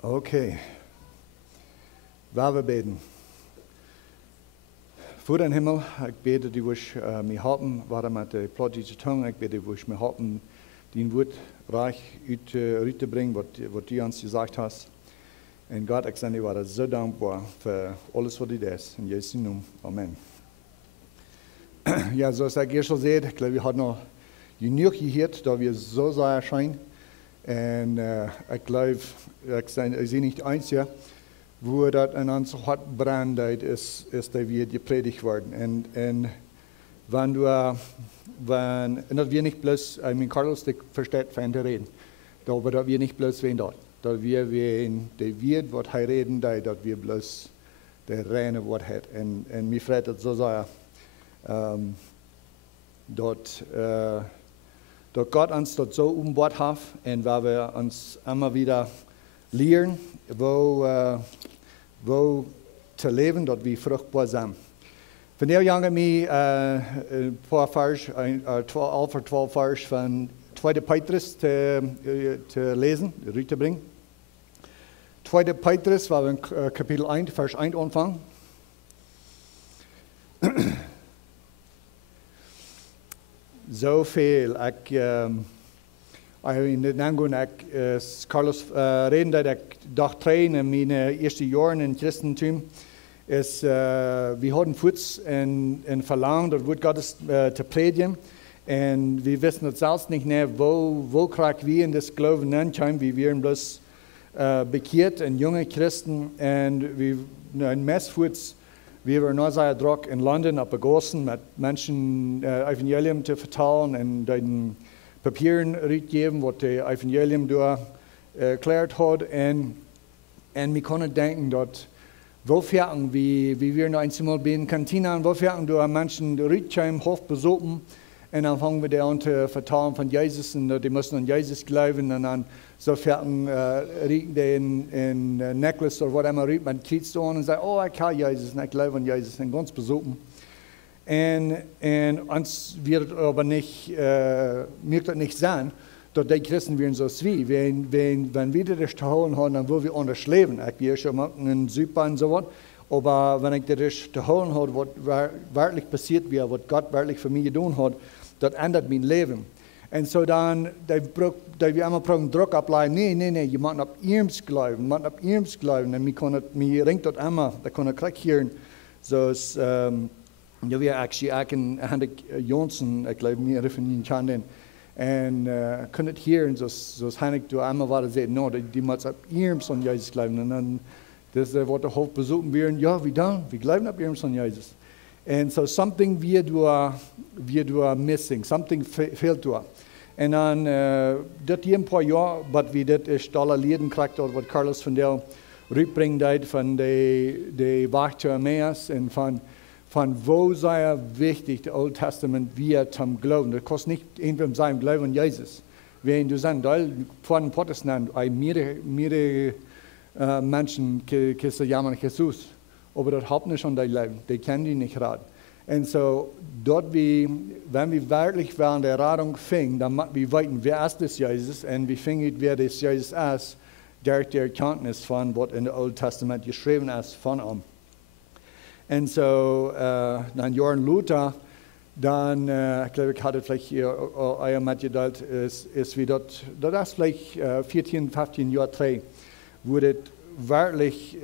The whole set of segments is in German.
Okay, we beten. Vader in Himmel, ik bid dat u mij helpen, waarom met de plottige tong, ik bid dat u mij helpen, die woord reich uit te brengen, wat u ons gezegd hast. En God, ik ben u zo dankbaar voor alles wat u doet. In Jezus' naam, amen. Ja, zoals ik eerst al zei, ik glaube, we hadden nog genoeg gehoord, dat we zo sehr zijn. En ik glaube, ik zie niet eens, ja, wo dat in ons hart brandt, is dat we gepredigt worden. En dat we niet bloß, Carlos, ik versteht van te reden, dat we niet bloß ween dat we ween de weet wat hij reden, dat we bloß de reine woord het. En mij vreet het zo zeer, dat Gott uns dat zo umgebracht hat und weil wir uns immer wieder lernen, wo zu leben, dass wir fruchtbar sind. Von der Jange mir ein paar Vers, 12 Vers von 2. Petrus zu lesen, rüberzubringen. 2. Petrus, weil wir Kapitel 1, Vers 1 anfangen. Zoveel. Carlos reden dat ik dacht train in mijn eerste jaren in het Christentum is, we hadden voets en verlangen dat woord Gottes te predigen. En we wisten het zelfs niet meer, wo krijgen we in das Glauben aankomen. We waren bloß bekeerd en jonge Christen en we een mesvoets. We waren nog zeer druk in Londen opgegossen met mensen evangelium te vertalen en de papieren uitgeven wat de evangelium door erklärt had. En we konden denken dat wo verken we weer nog eenmaal bij een kantine aan, wo verken door mensen uitkomen, hof bezoeken. En dan vangen we aan te vertalen van Jezus en die moesten aan Jezus geloven en dan so verken rieken die een necklace of wat immer rieken met kriets aan en zeggen, oh, ik heb Jezus en ik geloof aan Jezus en ons bezoeken. En ons wird aber nicht, mir das nicht sein, dass die Christen werden so wie, wenn wir das zu holen haben, dann wollen wir anders leben. Ich gehe schon mal in Super und so was, aber wenn ich das zu holen habe, was wirklich passiert wird, was Gott wirklich für mich getan hat, das ändert mein Leben. Und so dann, da wir einmal probieren Druck ableiten, nee, je moet op ihrms glauben, und mir ringt das immer, da kann ich kriegen, so ja, wir actually Henrik Jonsson, ich glaube, mir rufen ihn kennen. Und können hören, so Henrik, du einmal war gesagt, no, die muss auf ihrem Sohn Jesus glauben. Und dann, das wird der Hof besuchen wir, ja, wie dann? Wir glauben auf ihrem Sohn Jesus. And so something wir du missing, something fehlt du. Und dann, das hier ein paar Jahre, was wir das ist alle Lieden gekriegt, was Carlos von der rüberbringt, von der Weg zu Emmaus und von wo sei wichtig, das Old Testament wir zum Glauben. Das kostet nicht irgendwem sein Glauben an Jesus. Wenn du sagst, von Protestanten, mehrere Menschen, die jammern Jesus, aber das hat nicht schon dein Leben, die kennen die nicht gerade. Und so, dort wenn wir wirklich während der Radung fingen, dann müssen wir weiten, wer ist das Jesus, und wir fingen, wer das Jesus ist, durch die Erkenntnis von, was in dem Old Testament geschrieben ist von ihm. Und so, dann Johann Luther, dann, ich glaube, ich hatte vielleicht hier euer mitgeteilt, ist wie das ist vielleicht 14, 15 Jahre drei, wo das wirklich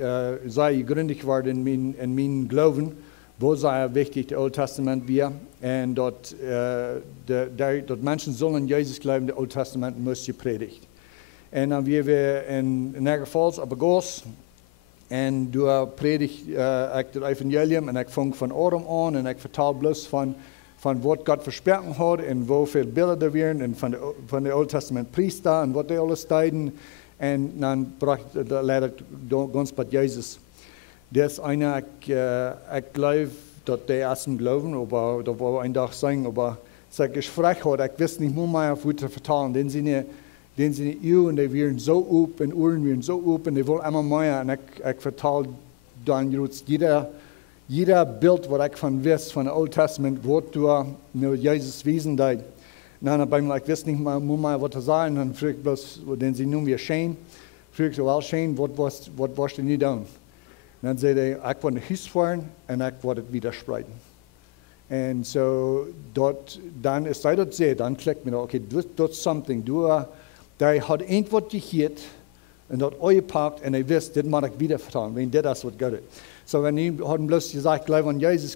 sei gegründet worden in meinem Glauben, wo sei wichtig das Old Testament wir, und dort Menschen sollen Jesus glauben, das Old Testament muss gepredigt. Und dann wir in Niagara Falls auf Goss, en du predigt ik het evangelium en ik vang van oren aan en ik vertaal bloos van wat God versproken had en hoeveel beelden er waren en van de Old Testament priester en wat die alles zeiden. En dan bracht de leider ganz bij Jezus. Dat is einer, ik geloof dat die ersten geloven, aber dat wou een dag zeggen, aber zijn gesprek had, ik wist niet meer hoe te vertalen. Den sind und die werden so up und Uhren werden so up und die wollen immer mehr. Und ich vertalte dann jetzt jeder Bild, was ich von weiß, von dem Old Testament, wo du nur Jesus wiesen dein. Dann habe ich gesagt, ich weiß nicht mal, was zu sagen. Dann frage ich bloß, den sie nun wir schön. vroeg ze wel, Shane, wat was je niet doen? En dan zei hij, ik wil naar huis varen en ik wil het weer spreiden. En dan is hij dat zei, dan klikt me dat, oké, dat is something. Hij had een wat gegeven en dat uitgepakt en hij wist, dit moet ik weer vertellen, want dit is wat God is. So wenn die hadden bloß gesagt, glaub an Jesus,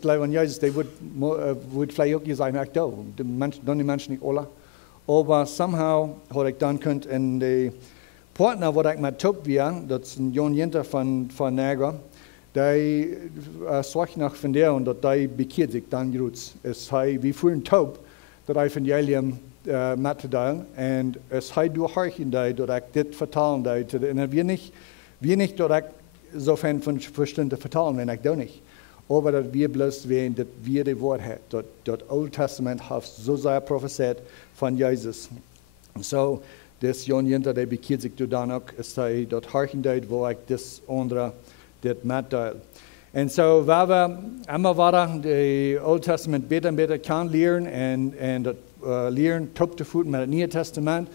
die would vielleicht auch gesagt, ich da, die Menschen nicht alle. Aber somehow hat ich dann könnt in die Partner, wo ich mit Top war, das ist ein Jon Jenter von Niagara, die sagt nach von der und die bekehrt sich dann gut. Es sei wie für ein Top, das Evangelium mitzuteilen und es sei durch Horchen, dass ich das vertalen, und wir nicht, dass ich so von Verstand vertalen, wenn ich da nicht. Aber dass wir bloß sehen, dass wir die Wort haben. Das Alte Testament hat so sehr prophezeit von Jesus. Und so, das Jon Jenter, der bekehrt sich dann auch, es sei dort Harchen, wo ich das andere mitteile. Und so, weil wir immer weiter das Alte Testament besser und besser kennenlernen und das lernen, top zu führen mit dem Neuen Testament.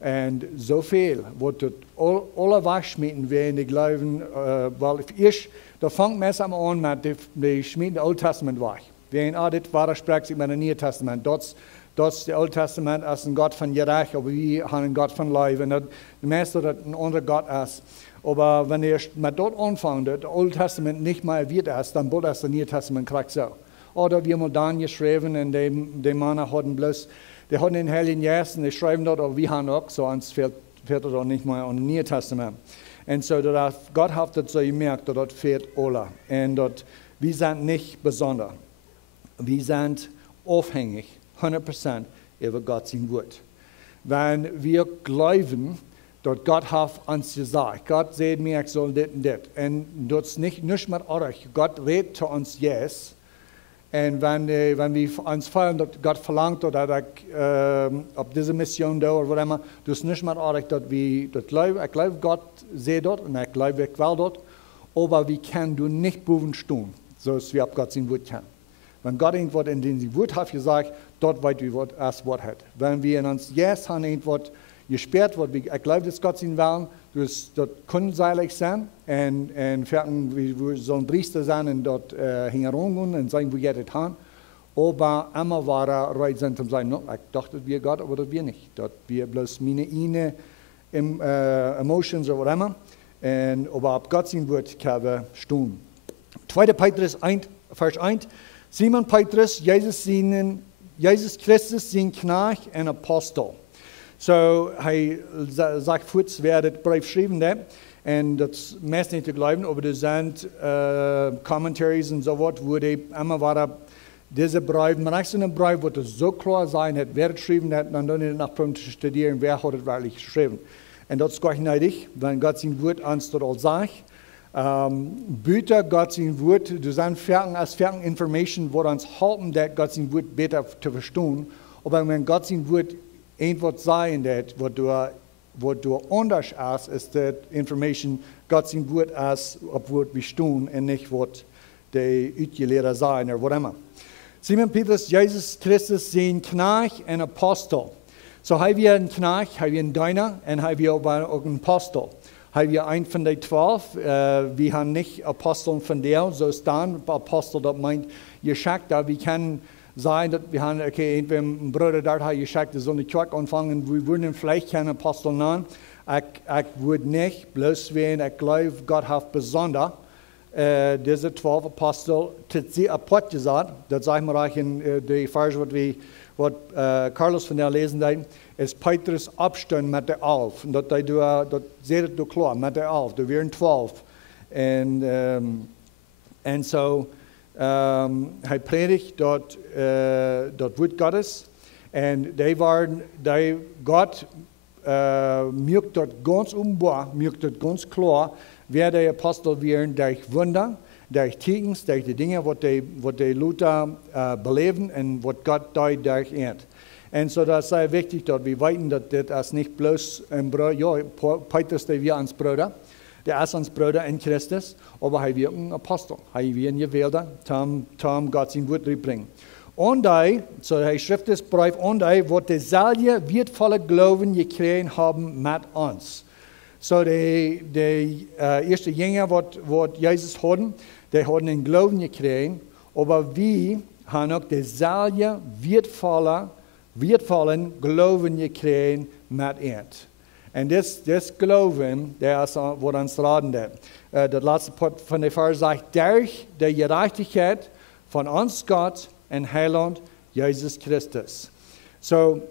Und so viel, was alle wegschmieden werden, die glauben, weil da fängt meistens an mit dem Schmieden des Alten Testament weg. Wenn das war, spricht sich mit dem Neuen Testament. Das Alte Testament ist ein Gott von Jerech, aber wir haben einen Gott von Leib. Und der meiste, das ein anderer Gott ist. Aber wenn ihr mit dort anfangt, das Alte Testament nicht mehr wird ist, dann wird das Neue Testament kriegt so. Oder wir haben dann geschrieben, und die Männer hatten bloß, die haben den Heiligen Geist und die schreiben dort, aber wir haben auch, so uns fehlt das nicht mehr an Neue Testament. Und so, Gott hat das so gemerkt, dass das fehlt alle. Und wir sind nicht besonders. Wir sind aufhängig, 100% über Gott sein Wort. Wenn wir glauben, dass Gott hat uns gesagt, Gott sagt mir, ich soll das und das. Und das ist nicht mit euch. Gott redet zu uns jetzt. Und wenn wir uns fühlen, dass Gott verlangt, dass ich auf diese Mission da oder was immer, das ist nicht mit euch, dass wir das glauben. Ich glaube, Gott sieht dort und ich glaube, ich will dort. Aber wir können nicht boven stehen, so dass wir auf Gott sein Wort können. Wenn Gott irgendwas in den Wort hat gesagt, dort weit wir das Wort hat. Wenn wir in uns jetzt haben irgendwas gesperrt, ich glaube, dass Gott sein will, das kann seilig sein. Und wir sollen Priester sein und dort hingehen und sagen, wo wir das haben. Aber immer war er bereit sind zu sagen, no, ich dachte, das wir Gott, aber das wir nicht. Das wir bloß meine Emotions oder was immer. Aber auf Gott sein Wort können wir stehen. 2. Petrus 1, Vers 1. Simon Petrus, Jesus Christus, sein Knecht und Apostel. So, hij sagt kurz, wer das Brief geschrieben hat. Und das meist nicht zu glauben, aber das sind Commentaries und so was, wo die immer wieder diese Brief, man hat so einen Brief, wo das so klar sein hat, wer das geschrieben hat, und dann nicht nach zu studieren, wer hat das wirklich geschrieben. Und das ist gar nicht nötig, wenn Gott sein Wort uns dort sagt. Bitte Gott sein Wort, das sind fertig Information, wo uns helfen, dass Gott sein Wort besser zu verstehen. Aber wenn Gott sein Wort irgendwas sein, wo du anders ist die Information, Gott sein Wort ist, ob wir stehen und nicht, was die Utgelehrer sein oder was immer. Simon Petrus, Jesus Christus, sein Knecht und Apostel. So haben wir einen Knecht, haben wir einen Diener und haben wir auch einen Apostel. Haben wir einen von den 12, wir haben nicht Aposteln von der, so ist dann Apostel, das meint, ihr schickt da, wir können sein, dass wir haben, okay, entweder ein Bruder dort hat geschickt, der soll eine Kirche anfangen, wir würden vielleicht keine Apostel nennen. Ich würde nicht, bloß wenn ich glaube, Gott hat besonders diese 12 Apostel zu sie apart gesagt, das sagen wir auch in die Vers, was Carlos von der lesen hat, ist Petrus Abstand mit der 11. Und das seht ihr klar, mit der 11, da wären 12. Und so, hij predigt dat Wort Gottes. En Gott merkt dat ganz merkt dat ganz klar, wer die Apostel wären durch Wunder, durch Tekens, durch die Dinge, was die Leute beleven und was Gott durch ehrt. Und so das ist wichtig, dass wir wissen, dass das nicht bloß ein Bruder, ja, Petrus, der wir als Bruder, der ist uns Bruder in Christus, aber er wird ein Apostel, er wird ein Gewählter, zum Gott sein Wort bringen. Und so er schreibt das Brief, und wird dieselbe wertvolle Glauben gekriegt haben mit uns. So die erste Jünger, wat Jesus hadden, die hadden een Glauben gekregen, aber wir haben auch dezelfde wertvollen Glauben gekregen mit ihnen. En das Glauben, der ist, wat ons raden dat. Dat laatste part van de vers zegt, durch de gerechtigheid van ons Gott en Heiland, Jesus Christus. So,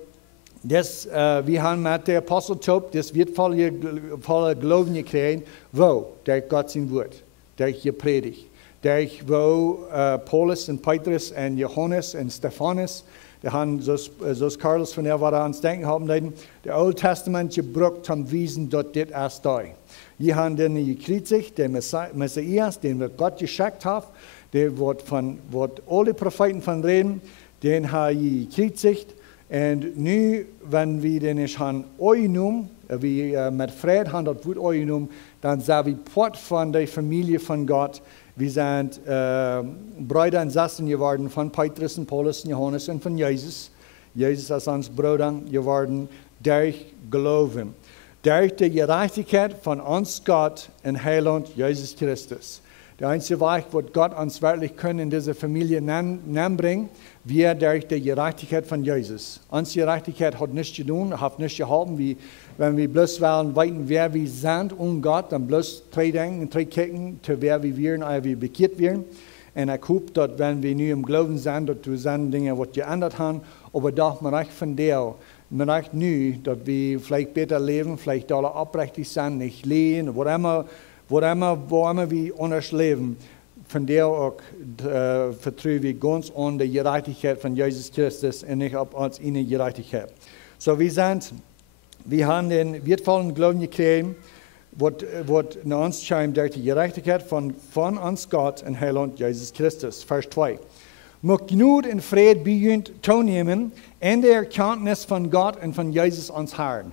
wir haben mit der Aposteltop das wertvolle Glauben gekregen, wo? Durch Gott sein Wort, durch die Predigt, durch wo Paulus und Petrus und Johannes und Stephanus, die haben, zoals Carlos van der wat aan het denken hebben, de Oude Testament gebruikt om wijzen dat dit is daar. Je haben den gekriegt, den Messias, den wir Gott geschickt hat, der wat alle Propheten von reden, den hat je gekriegt. Und nu, wenn wir den nicht haben eingenommen, wie mit Fred haben das Wort eingenommen, dann sind wir Part von der Familie von Gott. Wir sind Brüder und Schwestern geworden von Petrus und Paulus und Johannes und von Jesus. Jesus ist uns Bruder geworden durch Glauben. Durch die Gerechtigkeit von uns Gott und Heiland Jesus Christus. Der einzige Weg, was Gott uns wirklich in diese Familie bringen, wir durch die Gerechtigkeit von Jesus. Unsere Gerechtigkeit hat nichts zu tun, hat nichts geholfen, wie wenn wir bloß wollen, weiten, wer wir sind um Gott, dann bloß drei denken, drei kicken, zu wer wir werden, als wir bekehrt werden. Und ich hoffe, dass wenn wir nu im Glauben sind, dass wir sind Dinge, was geändert haben, aber doch man recht von der, man recht nu, dass wir vielleicht besser leben, vielleicht alle aufrichtig sind, nicht lehen, wo immer wir anders leben, von der auch vertrauen wir ganz an die Gerechtigkeit von Jesus Christus und nicht auf uns in Gerechtigkeit. So wir haben den wertvollen Glauben gekriegt, was uns scheint durch die Gerechtigkeit von uns Gott und Heiland Jesus Christus. Vers 2. Mag Gnade und Friede bei uns toenemen in der Erkenntnis von Gott und von Jesus uns Herrn.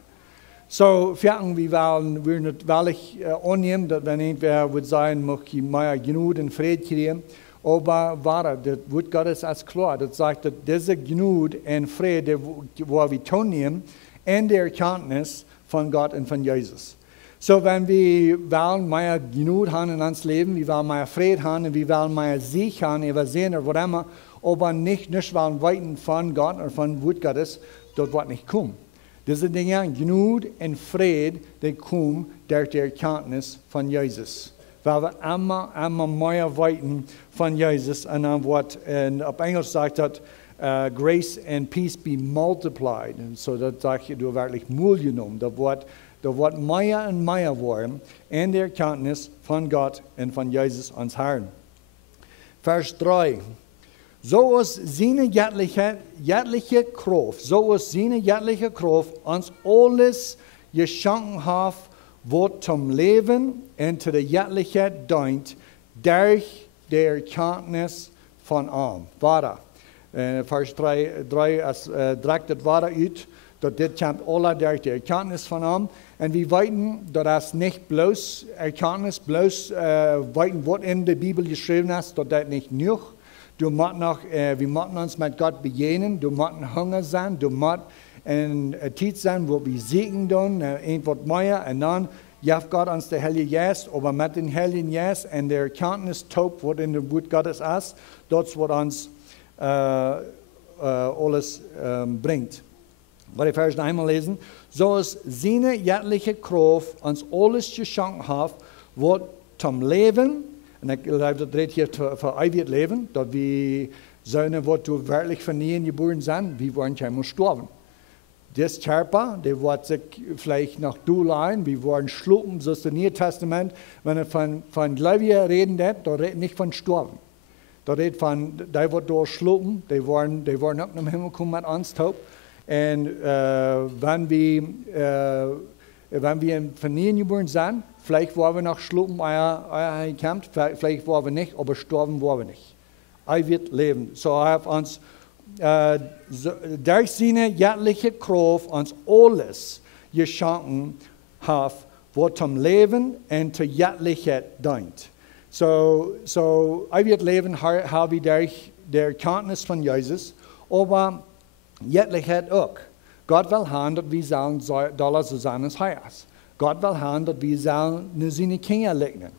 So, wir wollen nicht wirklich annehmen, dass wenn irgendwer würde sagen, mag ich mehr Gnade und Friede kriegen. Aber das Wort Gottes ist klar. Das sagt, dass diese Gnade und Friede, wo wir toenemen, in der Erkenntnis von Gott und von Jesus. So, wenn wir wollen mehr Gnade haben in uns Leben, wir wollen mehr Friede haben, und wir wollen mehr Sieg haben, wir sehen oder was immer, aber nicht wollen weiten von Gott oder von Wort Gottes, dort wird nicht kommen. Diese Dinge, Gnade und Friede, die kommen durch die Erkenntnis von Jesus. Weil wir immer mehr weiten von Jesus, und dann wird, auf Englisch sagt das, grace and peace be multiplied. Und so, das sage ich, du wirklich Müll genommen. Da wird mehr und mehr werden in der Erkenntnis von Gott und von Jesus uns Herrn. Vers 3. So ist seine göttliche Kraft uns alles geschenkt hat, was zum Leben und zu der Göttlichkeit dient, durch die Erkenntnis von ihm. Vater. Vers 3 drückt das Vater aus, dass das kommt alle durch die Erkenntnis von ihm. Und wir weiten, dass das nicht bloß Erkenntnis, weiten, was in der Bibel geschrieben ist, dass das nicht genug. Wir müssen uns mit Gott begegnen, du musst Hunger sein, du musst in Zeit sein, wo wir siegen tun, irgendwas mehr, und dann gibt Gott uns der Heilige Geist, aber mit dem Heiligen Geist und der Erkenntnis taub, was in dem Wort Gottes ist, das wird uns alles bringt. Weil ich Vers einmal lesen, so ist seine göttliche Kraft uns alles geschenkt hat, was zum Leben, und ich glaube, das redet hier für ewig Leben, dass wir sollen, was du wirklich von ihnen geboren sind, wir wollen einmal sterben. Das Körper, der wird sich vielleicht noch durchleihen, wir wollen schlucken, so ist das Neue Testament, wenn er von Gläubigen reden, da redet nicht von sterben. Da redet von, die wird durchschlucken, die wollen auch nach dem Himmel kommen mit uns taub. Und wenn wir von ihnen geboren sind, vielleicht wollen wir noch schlucken, euer Kampf, vielleicht wollen wir nicht, aber sterben wollen wir nicht. Er wird leben. So er hat uns durch seine göttliche Kraft uns alles geschenkt hat, was zum Leben und zur Göttlichkeit dient. So er wird leben, habe ich durch die Erkenntnis von Jesus, aber Göttlichkeit auch. Gott will haben, dass wir sagen, Dollar Susannes Heiß. Gott will haben, dass wir seine Kinder legnen.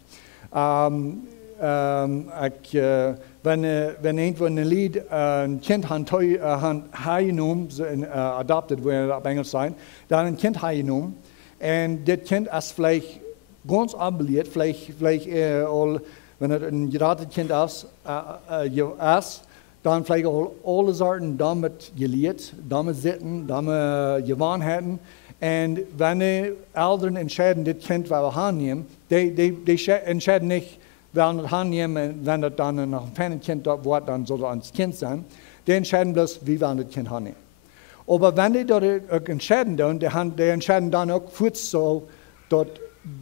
Wenn irgendwo ein Lied ein Kind hat genommen, adopted, würde auf Englisch sein, dann ein Kind hat genommen, und das Kind ist vielleicht ganz abeliert, vielleicht wenn es ein geratenes Kind ist, dann vielleicht auch alle Sorten damit gelehrt, damit sitten, damit Gewohnheiten. Und wenn die Eltern entscheiden, das Kind will annehmen, die entscheiden nicht, wollen es annehmen, wenn das dann noch ein Kind dort wird, dann soll es ein Kind sein. Die entscheiden bloß, wie wollen das Kind annehmen. Aber wenn die dort entscheiden, die entscheiden dann auch, so, dort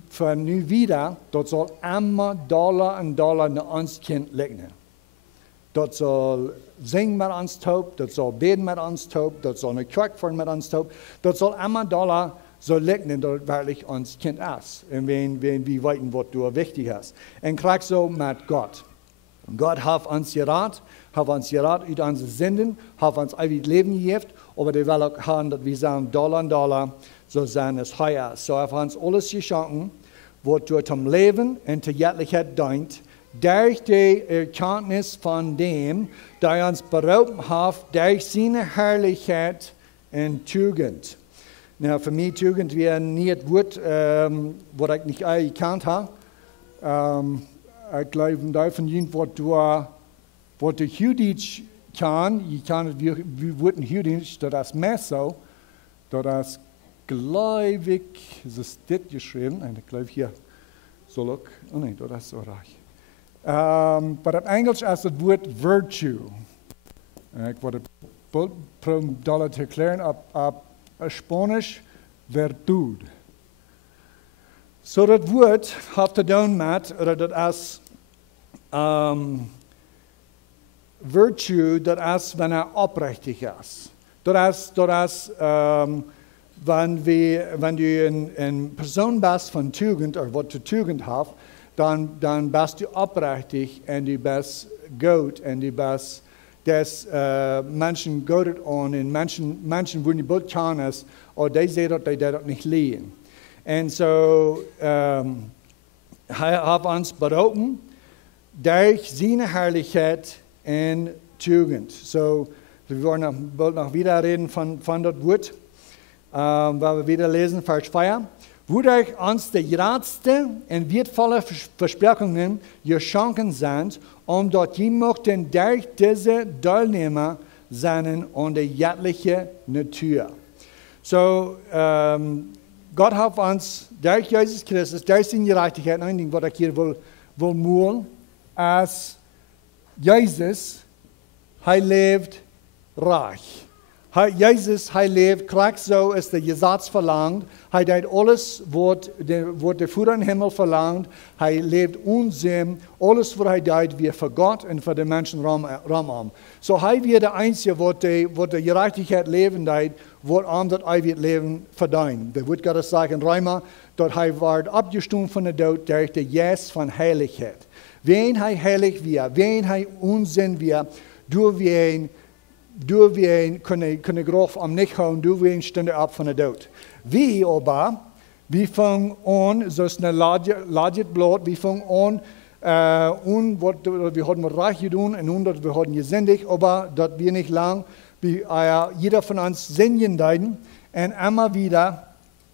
für nu wieder, dort soll immer $1 in uns Kind legen. Dort soll singen mit uns taub, dort soll beten mit uns taub, dort soll eine Kirche fahren mit uns taub, dort soll immer $1 so legen, dort wirklich uns Kind ist. Und wenn wir wissen, was du wichtig ist. Und krieg so mit Gott. Gott hat uns geraten über unsere Sünden, hat uns ewig Leben gegeben, aber die will auch haben, dass wir sagen, $1 so sein es heuer. So hat uns alles geschenkt, was du zum Leben und zur Jettlichkeit dient, durch die Erkenntnis von dem, der uns beraubt hat, durch seine Herrlichkeit und Tugend. Nou, für mich Tugend wäre nie ein Wort, was ich nicht gekannt habe. Ich glaube, davon jeden, was du Jüdisch kann, ich kann es wie Worten Jüdisch, das ist mehr so, das ist gläubig, es ist das geschrieben, und ich glaube hier, so look, oh nein, das ist so reich. Aber in Englisch ist das Wort Virtue. Ich wollte $1 zu erklären, ab Spanisch, Virtud. So das Wort hat zu tun mit, oder das ist Virtue, das ist, wenn aufrichtig ist. Das ist, wenn du eine Person bist von Tugend, oder was du Tugend hast, dann bist du aufrichtig und du bist gut und du bist, dass Menschen gut an und Menschen wollen die Bild kennen, oder die sehen, dass die das nicht leben. Und so hat uns berufen, durch seine Herrlichkeit und Tugend. So, wir wollen noch wieder reden von das Wort, weil wir wieder lesen, Vers 4. Wodurch uns die geradste und wertvolle Versprechungen geschenkt sind, dort jemanden durch diese Teilnehmer sein an der jettliche Natur. So, Gott hat uns durch Jesus Christus, durch seine Gerechtigkeit, ein Ding, was ich hier will malen, als Jesus, er lebt reich. Jesus, er lebt, gleich so ist der Gesetz verlangt. Er tut alles, was der Vater im Himmel verlangt. Er lebt unsinn. Alles, was er tut, wir für Gott und für den Menschen rum. So, er wird der Einzige, der die Gerechtigkeit leben tut, was das ewige Leben verdient. Der wird Gott sagen in Römer, dass er wird abgestumpft von der Tod durch die Jes von Heiligkeit. Wen er heilig wird, wen er unsinn wird, du wir können grof am nicht hauen, du wir stehen ab von der Tod. Wir aber, wir fangen an, so ist eine Ladjet Blut, wir fangen an, wir haben reich getan und wir haben gesündigt, aber das wir nicht lang, jeder von uns singen deuten und immer wieder,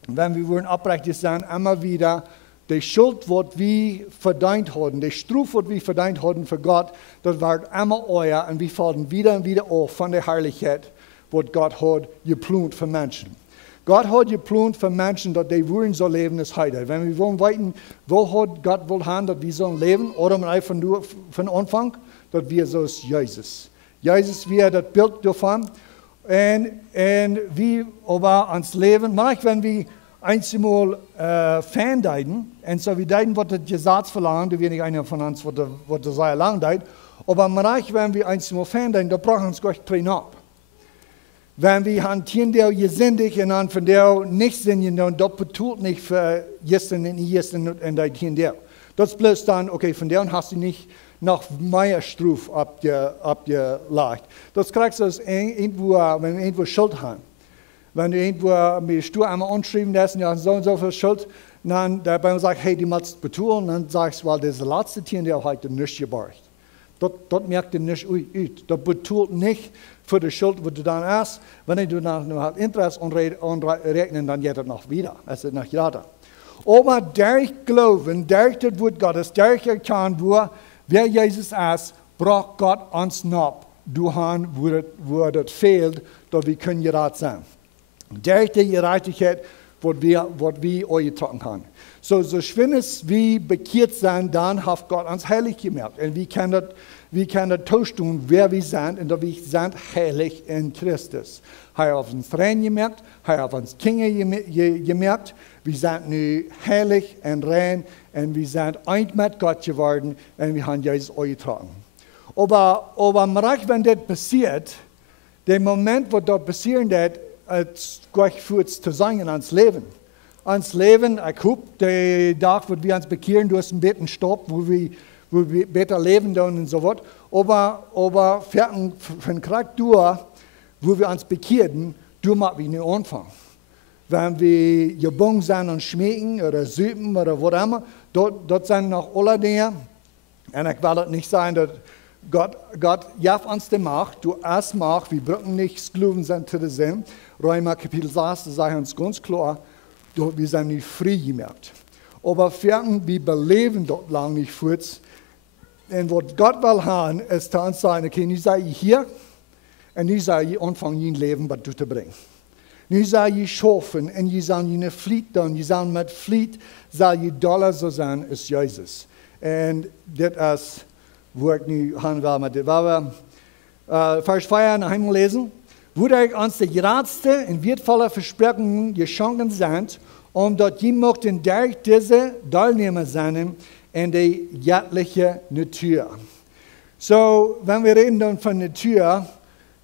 wenn wir wollen aufrichtig sein, immer wieder, die Schuld, die wir verdient haben, die Strafe, die wir verdient haben für Gott, das wird immer euer und wir fallen wieder und wieder auf von der Herrlichkeit, was Gott hat geplant für Menschen. Gott hat geplant für Menschen, dass die wollen so leben als heute. Wenn wir wollen wissen, wo hat Gott wohl haben, dass wir so leben, oder mal von Anfang, dass wir so ist Jesus. Jesus, wie das Bild davon. Und wir aber ans Leben, manchmal, wenn wir einmal Fan deuten, und so wie deuten, was das Gesetz verlangt, wir nicht einer von uns, was das sehr lang deut, aber manchmal, wenn wir einmal Fan deuten, da brauchen wir uns gleich drin ab. Wenn wir hantieren, der gesündigt und dann von der nicht singen, dann das betont nicht für gestern und dein Kinder. Das bloß dann, okay, von der hast du nicht nach meiner Struf abgelegt. Das kriegst du irgendwo, wenn wir irgendwo Schuld haben. Wenn du irgendwo mit Stuhl einmal anschreiben lässt, ja, so und so viel Schuld, dann dabei sagt, hey, die musst betonen, dann sagst du, weil das letzte Tier, der heute nicht gebracht. Dort merkt er nicht aus. Das betont nicht für die Schuld, wo du dann hast. Wenn du dann noch Interesse anrechnen, dann geht es noch wieder. Es ist noch weiter. Aber durch Glauben, durch das Wort Gottes, durch Erkennen, wer Jesus ist, braucht Gott uns noch. Du hast, wo das fehlt, dass wir können gerettet sein. Durch die Gerechtigkeit, was wir euch tragen können. So schön es wie bekehrt sind, dann hat Gott uns heilig gemacht. Und wir können das tauschen, wer wir sind, und wir sind heilig in Christus. Er hat auf uns rein gemerkt, er hat auf uns Kinder gemerkt, wir sind nun heilig und rein, und wir sind eins mit Gott geworden, und wir haben Jesus euch getragen. Aber wenn das passiert, der Moment, wo das passiert, es gleich führt zu sein ans Leben. Ans Leben, ich hoffe, der Tag, wo wir uns bekehren, du hast ein bisschen Stopp, wo wir besser leben und so was. Aber von Krieg durch, wo wir uns bekehren, du machst wir nicht anfangen. Wenn wir gebunden sind und schmecken oder süßen oder was immer, dort sind noch alle Dinge. Und ich will das nicht sagen, dass Gott jaft uns die Macht, du hast Macht, wir brauchen nicht Sklaven sein zu sein. Römer Kapitel 6, das sagt uns ganz klar, wir sind nicht frei gemerkt. Aber wir beleben dort lang nicht fort. Und was Gott will haben, ist zu uns sagen, okay, nicht sei ich hier, und nicht sei ich anfangen, ein Leben was zu bringen. Nicht sei ich schaffen, und ich sage, eine Fleet tun, ich sage, mit Fleet soll ich Dollar so sein, ist Jesus. Und das ist, wo ich nicht haben will mit dem. Weil wir Vers 4 nach Himmel lesen, wo uns die geradste und wertvolle Versprechungen geschenkt sind, dass jemand durch diese Teilnehmer sein in die göttliche Natur. So, wenn wir reden dann von Natur,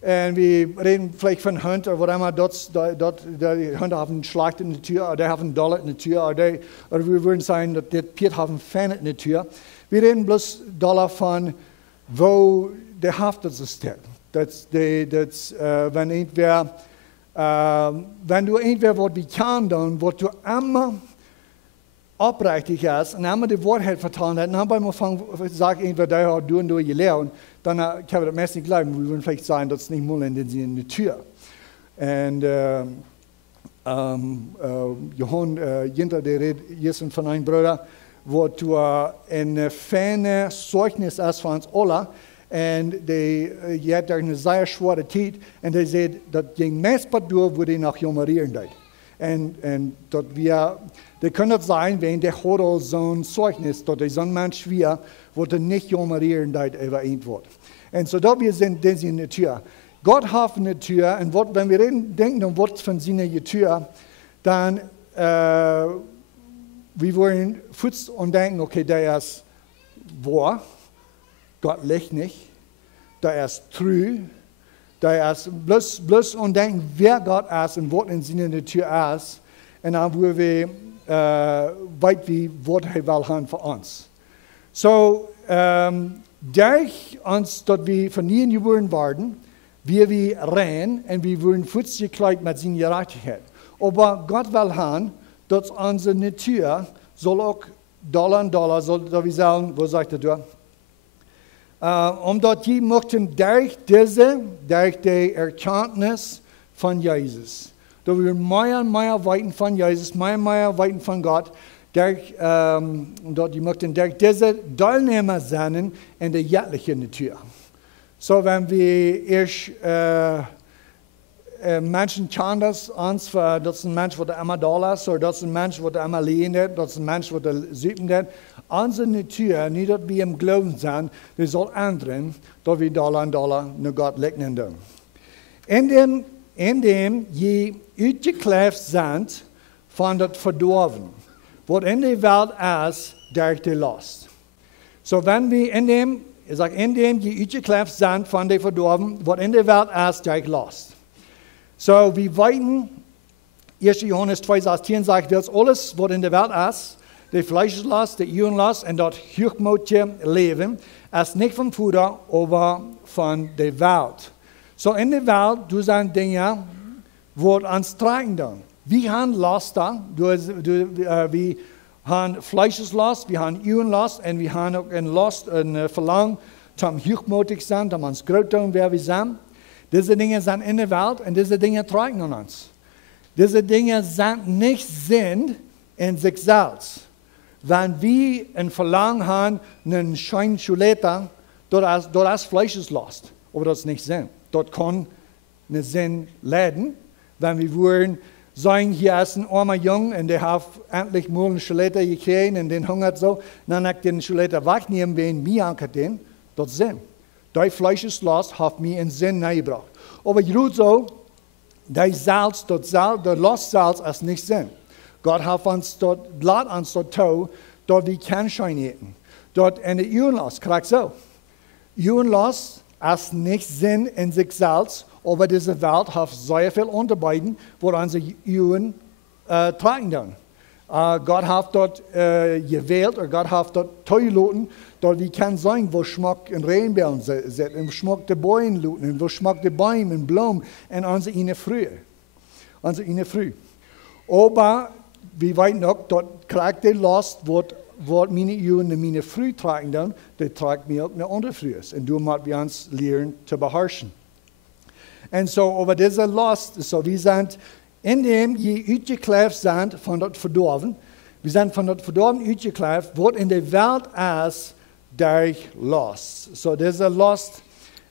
und wir reden vielleicht von Hund oder was immer, die Hunde haben eine schlechte Natur, oder die haben eine tolle Natur, oder wir würden sagen, dass die Pferd haben eine feine Natur. Wir reden bloß davon, wo der Haft ist. Wenn du irgendwer was wie kann, dann, wo du immer aufrichtig ist und immer die Wahrheit vertrauen hat, und dann beim Anfang sagt irgendwer, der hat du und du gelernt, dann kann man das meist nicht glauben. Wir würden vielleicht sagen, das ist nicht mal in der Tür. Und Johann Jinter, der redet jetzt von einem Bruder, wo du eine feine Zeugnis ist von uns alle. Und die hat eine sehr schwere Zeit. Und die sagt, dass die meiste durch, wo die nach Jomarieren dort. Und dass die können das sein, wenn der hat so ein Zeugnis, dass die so ein Mensch wir, wo die nicht Jomarieren dort über ein Wort. Und so da wir sind, das ist eine Tür. Gott hat eine Tür. Und wenn wir denken an Wort von seiner Tür, dann wir wollen futz und denken, okay, der ist wahr, Gott liegt nicht, der ist treu, der ist bloß und denken, wer Gott ist und was in seiner Natur ist, und dann wollen wir weit wie was er will haben für uns. So, durch uns, dass wir von ihnen geboren werden, wir rein und wir wurden futz gekleidet mit seiner Gerechtigkeit. Aber Gott will haben, dass unsere Natur soll auch Dollar, soll wir sagen, wo sagt er da? Omdat die möchten durch die Erkenntnis von Jesus. Da wir mehr und mehr weiten von Jesus, mehr und mehr weiten von Gott, dort die möchten durch diese Teilnehmer sein in der göttlichen Natur. So, wenn wir erst Menschen kennen das uns, das ist ein Mensch, der immer da ist, oder das ist ein Mensch, der immer lehnt, das ist ein Mensch, der süßen hat. Unsere Natur, nicht dass wir im Glauben sind, die soll ändern, dass wir Dollar nur Gott legnen dürfen. Indem je uitgekleefd sind von das Verdorben, was in der Welt ist, durch die Lust. So, wenn wir indem je uitgekleefd sind von der Verdorben, was in der Welt ist, durch Lust. So, wir weiten, 1. Johannes 2,16 sagt, das alles, was in der Welt ist, die Fleischeslast, die Judenlast und das hochmütige Leben, ist nicht vom Futter, aber von der Welt. So, in der Welt, du sagst Dinge, wird uns tragen dann. Wir haben Last da, wir haben Fleischeslast, wir haben Urenlast und wir haben auch ein Last, ein Verlangen, zum hochmutig sein, um uns groß tun, wer wir sind. Diese Dinge sind in der Welt und diese Dinge tragen an uns. Diese Dinge sind nicht Sinn in sich selbst. Wenn wir ein Verlangen haben, einen Schein zu leben, dort ist Fleischeslast, aber das ist nicht Sinn. Dort kann einen Sinn leiden, wenn wir wollen, sagen, hier ist ein armer Junge und der hat endlich mal einen Schletter gekriegt und den hungert so, dann hat den Schletter wegnehmen, wenn mir ankert den, das ist Sinn. Die Fleischeslast hat mir einen Sinn gebracht. Aber gut so, der Salz, der Lastsalz ist nicht Sinn. Gott hat uns dort, lässt uns dort tun, dort wir keinen Schein hätten. Dort in der Urenlast, kriegt so. Urenlast ist nicht Sinn in sich selbst, aber diese Welt hat sehr viel Unterbeiden, wo unsere Uhren tragen dann. Gott hat dort gewählt, oder Gott hat dort Toiletten, dort wir können sagen, wo Schmuck in Regenbären sind, wo Schmuck die Bäume luten, wo Schmuck die Bäume und Blumen und unsere ihnen früh. Aber wir wissen noch, dort kriegt die Last, wo meine Uhren und meine Früh tragen dann, die trägt mir auch eine andere Früh. Und du musst wir uns lernen zu beherrschen. Und so, aber diese Last, so wir sind, indem wir uitgekleefd sind von dort verdorben, wir sind von dort verdorben uitgekleefd, wird in der Welt als durch Last. So diese Last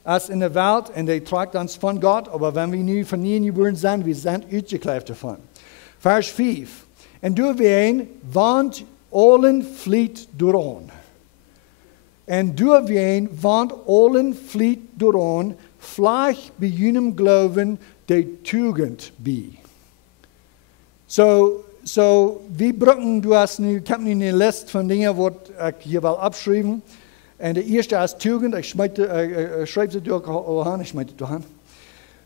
ist in der Welt und die trägt uns von Gott, aber wenn wir nie von ihnen geworden sind, wir sind uitgekleefd davon. Vers 5. Und du ween, want allen vliet dooraan. En du ween, want allen vliet dooraan, vlag bij jullie geloven de Tugend bij. So wie brücken, du hast nu, ich habe nu eine Liste von Dingen, die ich hier will abschreiben. Und der erste ist Tugend, ich schreibe sie durch, ich schmeiße durch.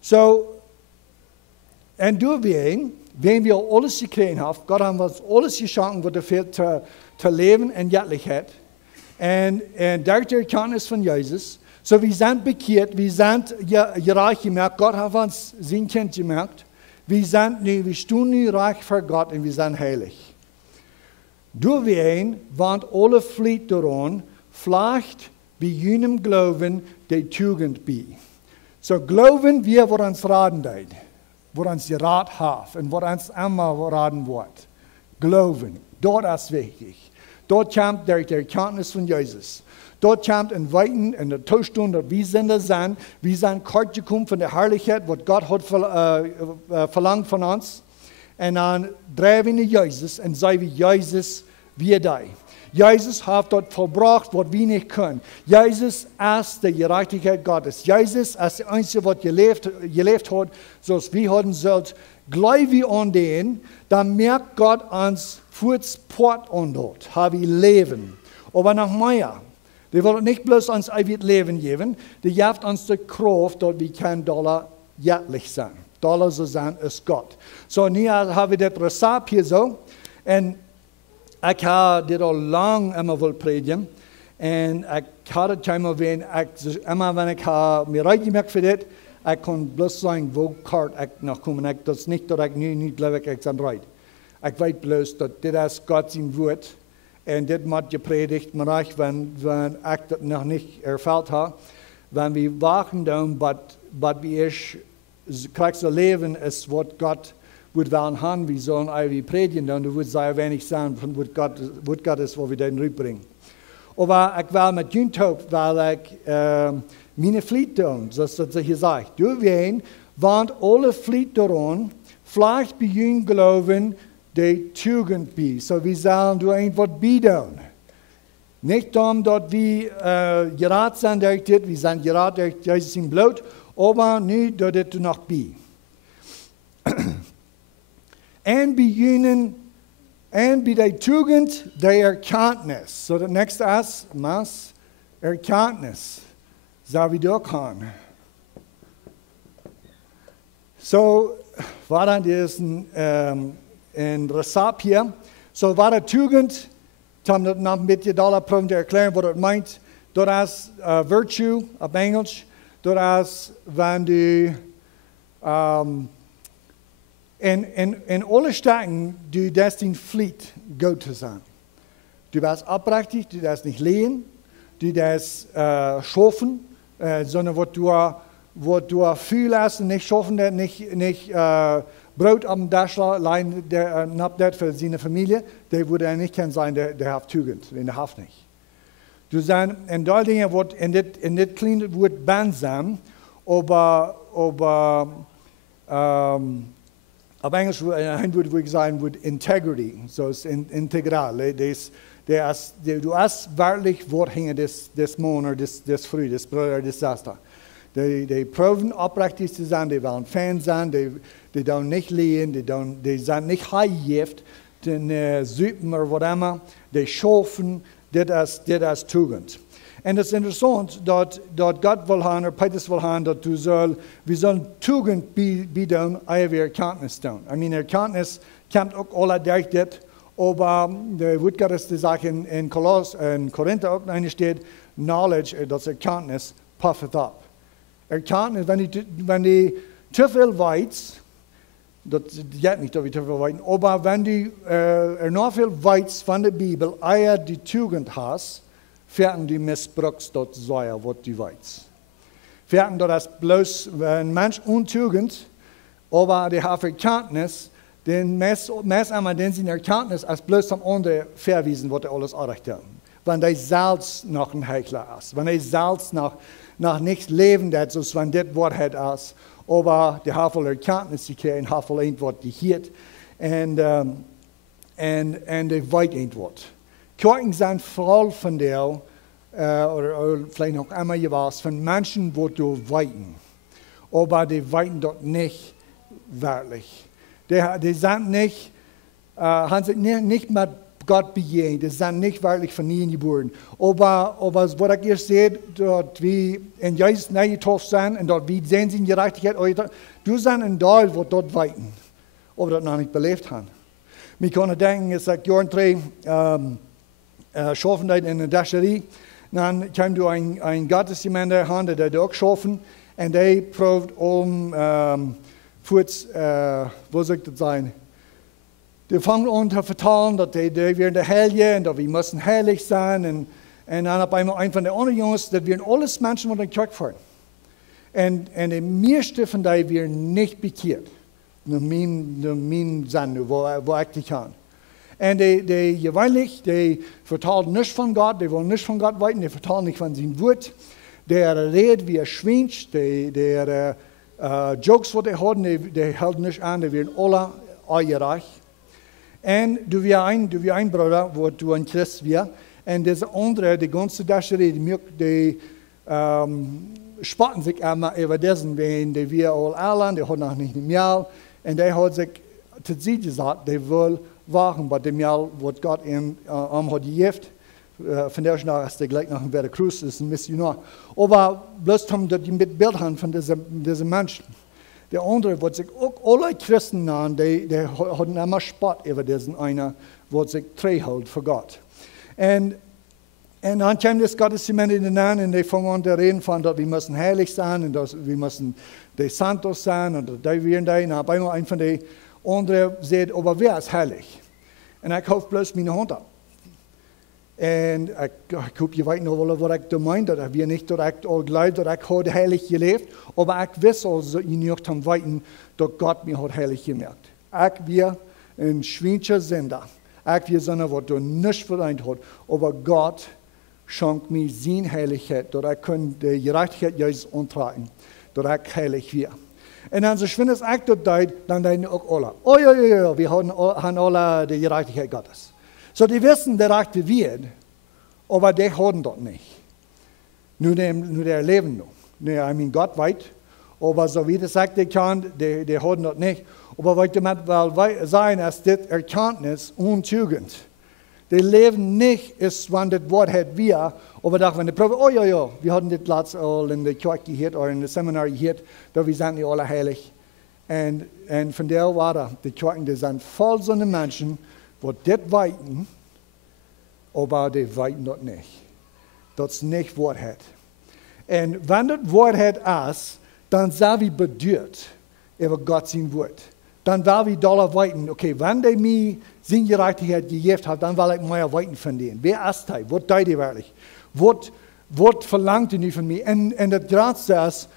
So, und du ween, wenn wir alles gekriegt haben, Gott hat uns alles geschenkt, was dafür zu leben in Göttlichkeit. Und durch die Erkenntnis von Jesus, so wir sind bekehrt, wir sind reich gemerkt, Gott hat uns sein Kind gemerkt. Wir stehen nu reich vor Gott und wir sind heilig. Du ween, want alle vliet daran, vielleicht bei jenem Glauben die Tugend bei. So glauben wir, wo uns raten deed. Wo uns die Rat hat und wo uns immer raten wird. Glauben, dort ist wichtig. Dort kommt durch die Erkenntnis von Jesus. Dort kommt in Weiten, in der Zustand, dass wir sind. Wir sind kort gekommen von der Herrlichkeit, was Gott hat verlangt von uns. Und dann drehen wir Jesus und sagen wir, Jesus, wir da. Jesus hat dort verbracht, was wir nicht können. Jesus ist die Gerechtigkeit Gottes. Jesus ist der Einzige, der gelebt hat, so dass wir haben sollen. Glauben wir an den, dann merkt Gott uns Fußport an dort, haben wir Leben. Aber noch mehr. Die will nicht bloß uns ewig Leben geben, die gibt uns die Kraft, dass wir kein Dollar jährlich sein. Dollar so sein ist Gott. So, nun habe ich das Rezept hier so. Und ich habe das auch lange immer wohl predigen. Und ich habe das immer, wenn ich mir reingemerkt für das, ich kann bloß sagen, wo kart ich noch komme. Das ist nicht, dass ich nicht glaube, ich bin bereit. Ich weiß bloß, dass das ist Gott sein Wort. Und das wird gepredigt, wenn ich das noch nicht erfüllt habe. Wenn wir wachen, dann, was wir kriegen so Leben, ist, was Gott wird wollen haben. Wir sollen eigentlich predigen, dann wird sehr wenig sein, von was Gott ist, wo wir den rüberbringen. Aber ich will mit Jüntop, weil ich meine Fliet tun, so ist das hier sagt. Du wehen, want alle Fliet daran, vielleicht bei Jüngern glauben, die Tugend bei. So wir sollen du etwas bieten. Nicht darum, dass wir geraten sind durch das, wir sind geraten durch Jesus im Blut, aber nicht, dass du noch bei. Und bei ihnen, und bei der Tugend der Erkenntnis. So das nächste ist, Erkenntnis. So wie du kann. So, war dann diesen, in Rezept hier. So war der Tugend, ich habe das noch ein bisschen probieren zu erklären, was das meint. Das ist Virtue auf Englisch. Das ist, wenn du in alle Staaten, du darfst in Pflicht, gut zu sein. Du darfst abrechtig, du darfst nicht lehen, du darfst schaffen, sondern was du fühlst und nicht schaffen, nicht Brot am Tisch allein, der nabt für seine Familie, der würde er nicht sein, der hat Tugend, der hat nicht. Du sagst, in all Dinge wird in das kleine Wort bandsam, aber auf Englisch würde ich sagen, wird Integrity, so ist integral. Du hast wirklich Wort hinter des Monat, des Früh, des Bruder, des Saster. Die proben aufrichtig zu sein, die wollen Fan sein, die don't nicht lehen, die sind nicht heigift, den Süppen oder was immer, die schaffen, das ist Tugend. Und es ist interessant, dass Gott will haben, oder Petrus will haben, dass wir sollen Tugend bieten, ehe wir Erkenntnis tun. Erkenntnis kommt auch alle durch das, aber der Wort Gottes sagt in Korinther auch steht, Knowledge, das Erkenntnis, puffeth up. Erkenntnis, wenn die zu viel weißt, das geht nicht, dass wir zu viel weiten, aber wenn du noch viel weißt von der Bibel, ehe die Tugend hast, werden die missbrauchst dort Säure, was du weißt. Werden das bloß, wenn Mensch untugend, aber die haben Erkenntnis, den meist einmal den sie Erkenntnis als bloß am anderen verwiesen, was alles erreicht haben. Wenn der Salz noch ein Heikler ist, wenn der Salz noch nichts leben hat, so wenn das Wort hat ist, aber die haben voll Erkenntnis, die können haben voll ein Wort gehört und die weit ein Wort. Kirchen sind voll von der, oder vielleicht noch einmal was, von Menschen, die du weiten. Aber die weiten dort nicht wirklich. Die sind nicht, haben sich nicht mit Gott begegnet, die sind nicht wirklich von ihnen geboren. Aber was ich hier sehe, dort wie in Jesus getauft sind, und dort wie sehen sie in Gerechtigkeit, du sind ein Teil, wo dort weiten, aber dort noch nicht belebt haben. Wir können denken, es sagt, Jahren 3, schaffen in der Dascherie. Dann kam du ein Gottesjemand der Hand, der auch schaffen, und der probt wo soll das sein? Die fangen an zu vertalen, dass die werden der Heilige und dass wir müssen heilig sein. Und dann auf einmal ein von den anderen Jungs, dass wir alles Menschen mit in die Kirche fahren. Und die meisten von denen werden nicht bekehrt. Nach meinem Sinn, wo ich die kann. Und die gewöhnlich, die vertalen nicht von Gott, die wollen nicht von Gott weiten, die vertalen nicht von seinem Wort. Der redet wie ein Schwinsch, der Jokes, die haben, die halten nicht an, die werden alle eureich. Und du wie ein Bruder, wo du ein Christ wirst, und diese andere, die ganze Dascherie, die spotten sich immer über diesen, wenn die wir alle, die haben noch nicht mehr, und der hat sich zu sie gesagt, die will wachen bei dem Jahr, was Gott ihm hat gegeben. Von der Stelle ist der gleich nach dem Veracruz, ist ein Missionar. Aber bloß haben die mit Bild haben von diesen Menschen. Der andere, was sich auch alle Christen nahen, die hatten immer Spott über diesen einer, was sich treu hält für Gott. Und dann kam das Gottesdienst in den Nahen und die fangen an zu reden von, dass wir müssen heilig sein und dass wir müssen die Santos sein und da werden da. Und auf einmal ein von den anderen sagt, aber wer ist heilig? Und ich kaufe bloß meine Hand ab. Und ich habe geweiht noch, was ich da meine, dass wir nicht direkt all glauben, dass ich heute heilig gelebt, aber ich weiß also nicht am Weiten, dass Gott mir hat heilig gemerkt. Ich bin ein schwincher Sünder. Ich bin so, was du nicht verdient hat, aber Gott schenkt mir seine Heiligkeit, dass ich die Gerechtigkeit Jesus antragen, dass ich heilig werde. Und dann so schön, dass ich dort deut, dann denken auch alle, oh ja, wir haben alle die Gerechtigkeit Gottes. So, die wissen, der Rechte wird, aber die haben dort nicht. Nur der leben noch. Gott weit, aber so wie das sagt, die haben dort nicht. Aber was ich damit will sagen, ist das Erkenntnis und Tugend. Die leben nicht, ist, wenn das Wort hat wir, aber doch, wenn die Probe, oh ja, wir hatten das Platz in der Kirche gehört oder in der Seminar gehört, da wir sind nicht alle heilig. Und von der war die Kirchen, die sind voll so eine Menschen, die das weiten, aber die weiten dort nicht. Das nicht Wort hat. Und wenn das Wort hat ist, dann sind wir bedeutet über Gott sein Wort. dann will wir Dollar weiten. Okay, wenn der mir seine Gerechtigkeit gegeben hat, dann will ich mehr weiten von denen. Wer ist der? Was tut die wirklich? Was verlangt die von mir? Und das Größte ist,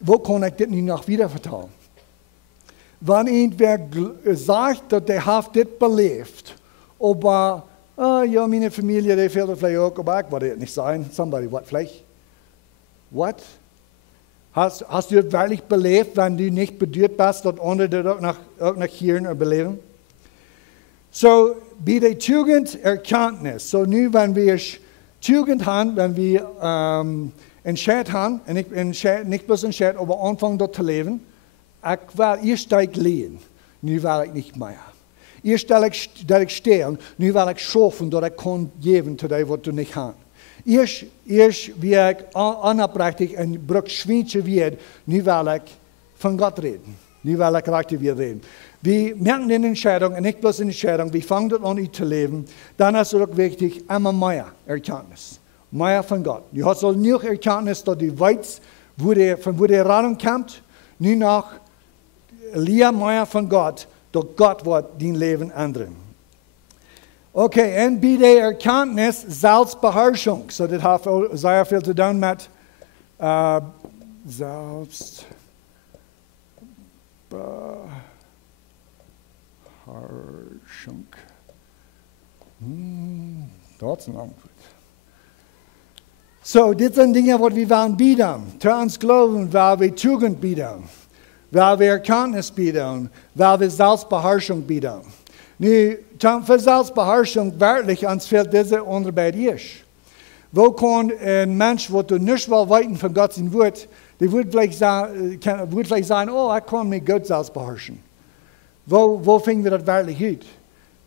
wo kann ich das nicht noch wieder vertrauen? Wenn irgendwer sagt, dass der hat das belebt, aber, ja, meine Familie, die fehlt vielleicht auch, aber ich wollte das nicht sein. Somebody, what, vielleicht? What? Hast du das wirklich belebt, wenn du nicht bedürft bist, dass andere das auch noch hören und beleben? So, bei der Tugend Erkenntnis. So, nun, wenn wir Tugend haben, wenn wir entschieden haben, und nicht bloß entschieden, aber anfangen dort zu leben, ich steige leben, nun will ich nicht mehr. Ich stelle ich stehen, nun will ich schaffen, dass ich kann geben zu dem, was du nicht hast. Ich werde unaufrichtig und brauche Schweinchen wird, nun will ich von Gott reden. Nun will ich richtig wieder reden. Wir merken in Entscheidung, und nicht bloß in Entscheidung, wir fangen dort an zu leben, dann ist es auch wichtig, immer mehr Erkenntnis. Mehr von Gott. Du hast also nicht Erkenntnis, dass du weißt, von wo der Rettung kommt, nur noch lehr mehr von Gott, dass Gott wird dein Leben ändern. Okay, und bei der Erkenntnis Selbstbeherrschung. So, das hat sehr viel zu tun mit Selbstbeherrschung. Das ist ein Antwort. So, das sind Dinge, die wir wollen bieten. Zu uns glauben, weil wir Tugend bieten. Weil wir Erkenntnis bieten. Weil wir Selbstbeherrschung bieten. Nu, für Selbstbeherrschung wirklich uns fehlt diese Unterarbeit ist. Wo kann ein Mensch, der du nicht will weiten von Gott sein Wort, der wird vielleicht sagen, oh, ich kann mich gut selbst beherrschen. Wo finden wir das wirklich gut?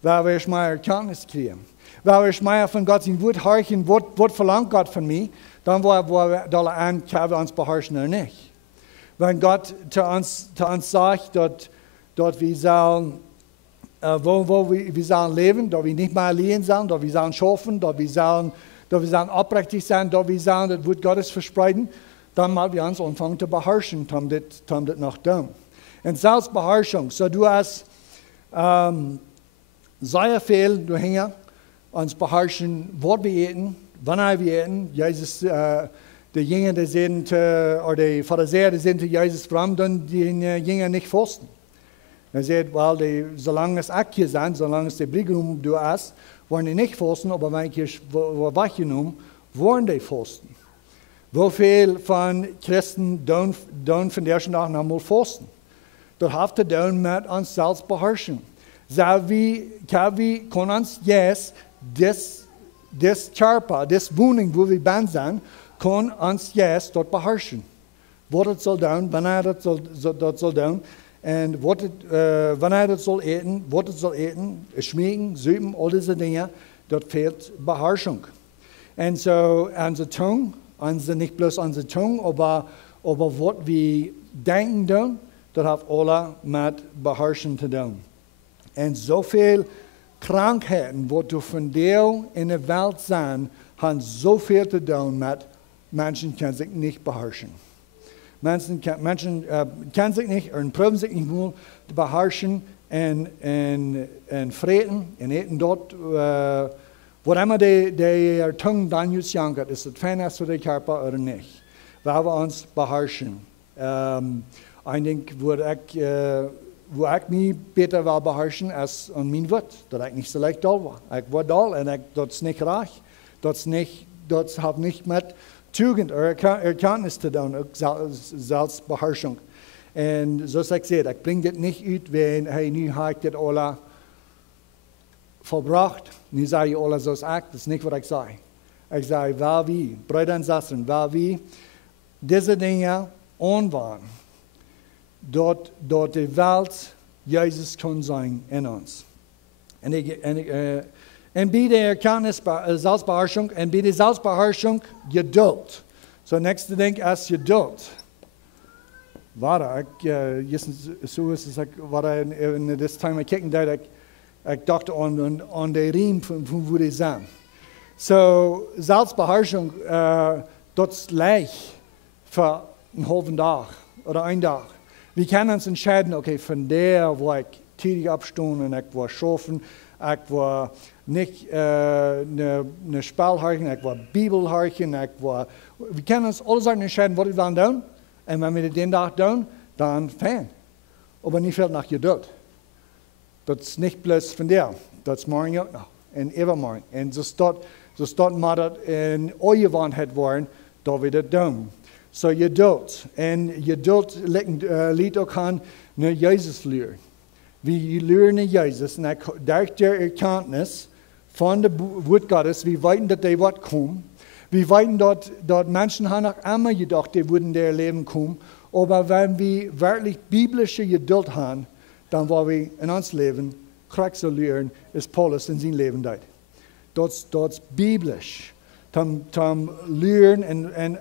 Weil wir mehr Erkenntnis kriegen. Weil wir mehr von Gott sein Wort horchen, was verlangt Gott von mir, dann wo wir an, können wir uns beherrschen oder nicht. Wenn Gott zu uns sagt, dass wir sollen, wo wir sollen leben, dass wir nicht mehr allein sind, dass wir sollen schaffen, dass wir sollen aufrichtig sein, dass wir sollen das Wort Gottes verspreiten, dann müssen wir uns anfangen zu beherrschen, um das noch tun. Und Selbstbeherrschung, so du hast sehr viel, du hängst uns beherrschen, was wir eten, wann wir eten. Jesus, die Jünger, die sind, oder die Pharisäer, die sind zu Jesus fremd und die Jünger nicht fasten. Er sagt, weil solange es ich hier sind, solange es der Briegum du hast, wollen die nicht fasten, aber wenn ich hier weggenommen, wollen die fasten. Wie viel von Christen tun von der Tag noch mal fasten? Das hat zu tun mit uns selbst beherrschen. So wie kann uns jetzt das Körper, das Wohnung, wo wir sind, kann uns jetzt dort beherrschen. Was das soll tun, wann das soll tun, und wann das soll eten, was das soll eten, schmecken, süßen, all diese Dinge, dort fehlt Beherrschung. Und so unsere Zunge, nicht bloß unsere Zunge, aber was wir denken tun, das hat alle mit Beherrschen zu tun. Und so viele Krankheiten, die du von dir in der Welt sehen, haben so viel zu tun mit Menschen, können sich nicht beherrschen. Menschen können sich nicht und proben sich nicht nur zu beherrschen und Frieden und eten dort, wo immer die Zunge dann jetzt jankert, ist es fein für den Körper oder nicht. Weil wir uns beherrschen. Ich denke, wo ich mich besser will beherrschen als an mein Wort, dass ich nicht so leicht da war. Ich war da und das ist nicht reich. Das hat nicht mit Tugend oder Erkenntnis zu tun, Selbstbeherrschung. Und so sage ich, ich bringe das nicht aus, wenn nu habe ich das alle verbracht. Nu sage ich alle so, das ist nicht, was ich sage. Ich sage, weil wir, Brüder und Schwestern, weil wir diese Dinge anwenden, dort die Welt Jesus kann sein in uns. Und bei der Erkenntnis, Selbstbeherrschung, und bei der Selbstbeherrschung Geduld. So, nächste Ding ist Geduld. Warte, so ist es, in das Time ich kicken, ich dachte an den Riem von wo die sind. So, Selbstbeherrschung, das ist leicht für einen halben Tag oder einen Tag. Wir können uns entscheiden, okay, von der war ich tätig abstunden, ich war schaffen, ich war nicht eine Spielharchen, ich war Bibelharchen, wir können uns alle Sachen entscheiden, was wir wollen tun. Und wenn wir den Tag tun, dann fein. Aber nicht viel nach Geduld. Das ist nicht bloß von der, das ist morgen auch noch. Und übermorgen. Und so steht mal, dass in eurer Wahrheit waren, da wir das tun. So Geduld. Und Geduld liegt auch an Jesus lernen. Wir lernen Jesus. Und durch die Erkenntnis von dem Wort Gottes, wir wissen, dass die Wort kommt. Wir wissen, dass Menschen haben auch immer gedacht, die würden in ihr Leben kommen. Aber wenn wir wirklich biblische Geduld haben, dann wollen wir in uns Leben krieg so lernen, ist Paulus in sein Leben dort. Das ist biblisch. Tam lernen und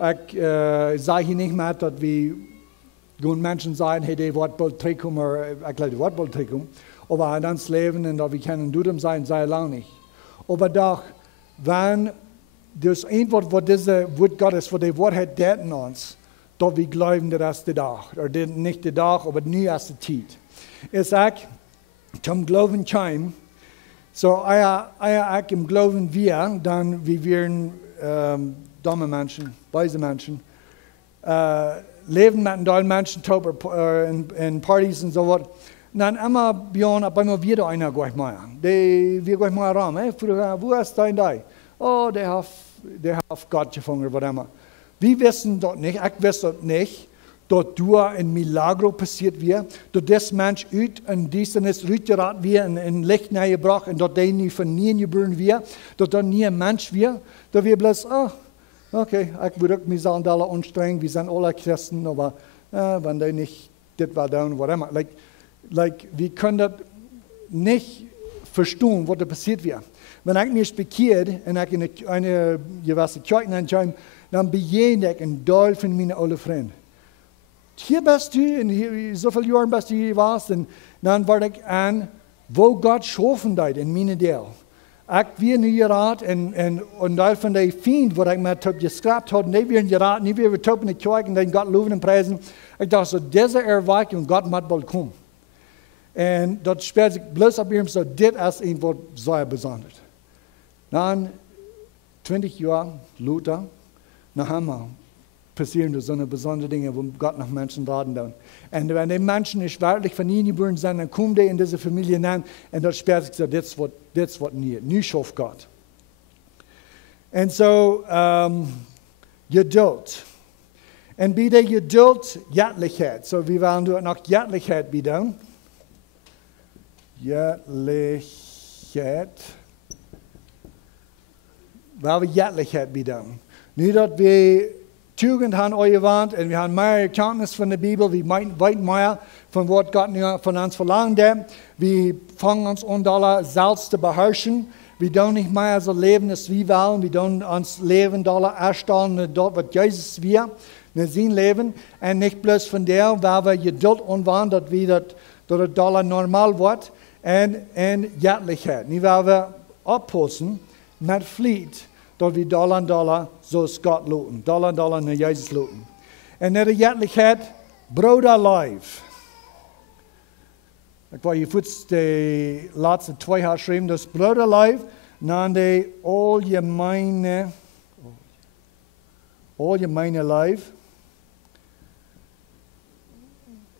ich sage nicht mehr, dass wir Menschen sagen, hey, die Wort bald trinken, oder ich glaube, die Wort bald trinken, aber in uns Leben, und wir können Dudem sein, sei lange nicht. Aber doch, wenn das einfach, was diese Wort Gottes, was die Wahrheit daten uns, dass wir glauben, dass der Tag, oder nicht der Tag, aber nie als die Zeit. Ich sage, zum Glauben kommen, so, ich im Glauben wir, dann wir werden dumme Menschen, weise Menschen, leben mit den Menschen, in Partys und so was. Und dann immer beyond, aber immer wieder einer gleich mal. Wir gleich mal ran, wo ist dein Dei? Oh, der hat Gott gefunden, oder was immer. Wir wissen dort nicht, ich weiß dort nicht, dass ein Milagro passiert wird, dass das Mensch ut und diesen ist rütgerat wird, in Licht gebracht und dass der nie von nie geboren wird, dass da nie ein Mensch wird, dass wir bloß, okay, ich würde mich sagen, alle anstrengen, wir sind alle Christen, aber wenn die nicht das war dann, whatever. Wir können das nicht verstehen, was da passiert wird. Wenn ich mich bekehrt und ich in eine gewisse Kirche ankomme, dann begegne ich einen Teil von meinen alten Freunden. Hier bist du, und hier, so viele Jahre bist du hier warst, und dann warte ich an, wo Gott schaffen hat in meinen Teil. Ich wir nu geraten und Teil von der Feind, wo ich mir geschrieben habe, die werden geraten, die werden top in die Kirche und dann Gott loben und preisen. Ich dachte so, diese Erweckung, Gott muss bald kommen. Und dort spielt sich bloß ab ihm so, das ist ein Wort sehr besonders. Dann 20 Jahre Luther, nach einmal passieren so eine besondere Dinge, wo Gott nach Menschen raten kann. Und wenn die Menschen nicht wirklich von ihnen geboren sind, dann kommen die in diese Familie hinein und dort spielt sich so, das wird nie schafft Gott. Und so, Geduld. Und bei der Geduld, Göttlichkeit. So, wir wollen dort noch Göttlichkeit wieder. Göttlichkeit. Weil wir Göttlichkeit wieder. Nicht, dass wir Tugend haben euer Wand und wir haben mehr Erkenntnis von der Bibel, wir weit mehr von was Gott von uns verlangt. Wir fangen uns an, alle selbst zu beherrschen. Wir tun nicht mehr so leben, als wir wollen. Wir tun uns leben, alle erstellen, dort, was Jesus will, in sein Leben. Und nicht bloß von der, weil wir Geduld anwenden, dass wir das normal wird. Und Göttlichkeit. Nicht, weil wir abpassen mit Fleet, dass wir Dollar so Gott loten. Dollar nach Jesus loten. Und in der Göttlichkeit, Bruderlife. Ich war hier kurz die letzten 2 Jahre geschrieben, das Bruderlife, nannte allgemeine Life.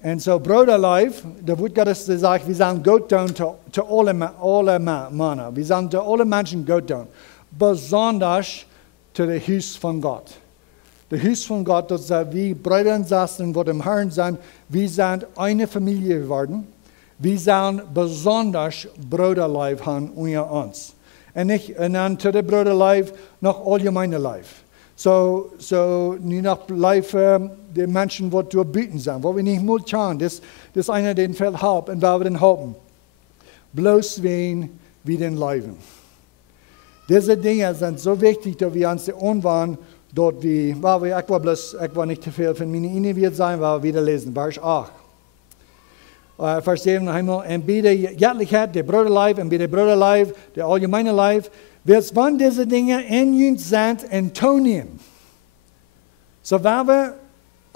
Und so Bruderlife, da wird Gott gesagt, wir sollen Gott tun zu alle Männer. Wir sollen zu alle Menschen Gott tun. Besonders zu dem Haus von Gott. Das Haus von Gott, das ist wie Brüder und Schwestern, die im Herrn sind, wir sind eine Familie geworden. Wir sollen besonders Bruderlife haben unter uns. Und dann zu dem Bruderlife noch allgemeine Life. So nicht noch Life die Menschen, die zu bieten sind, wo wir nicht mal können. Das ist einer, den fällt halb und wir den halten. Bloß wen wie den Leben. Diese Dinge sind so wichtig, dass wir uns anwenden, dort wie, ich war nicht zu viel von meinen Ihnen wird sein, weil wir wieder lesen, Vers 8. Vers 7 einmal, und bei der Göttlichkeit, der Bruderlife, und bei der Bruderlife, der allgemeine Life, wird wann diese Dinge in uns sind, in Tonien. So, wenn wir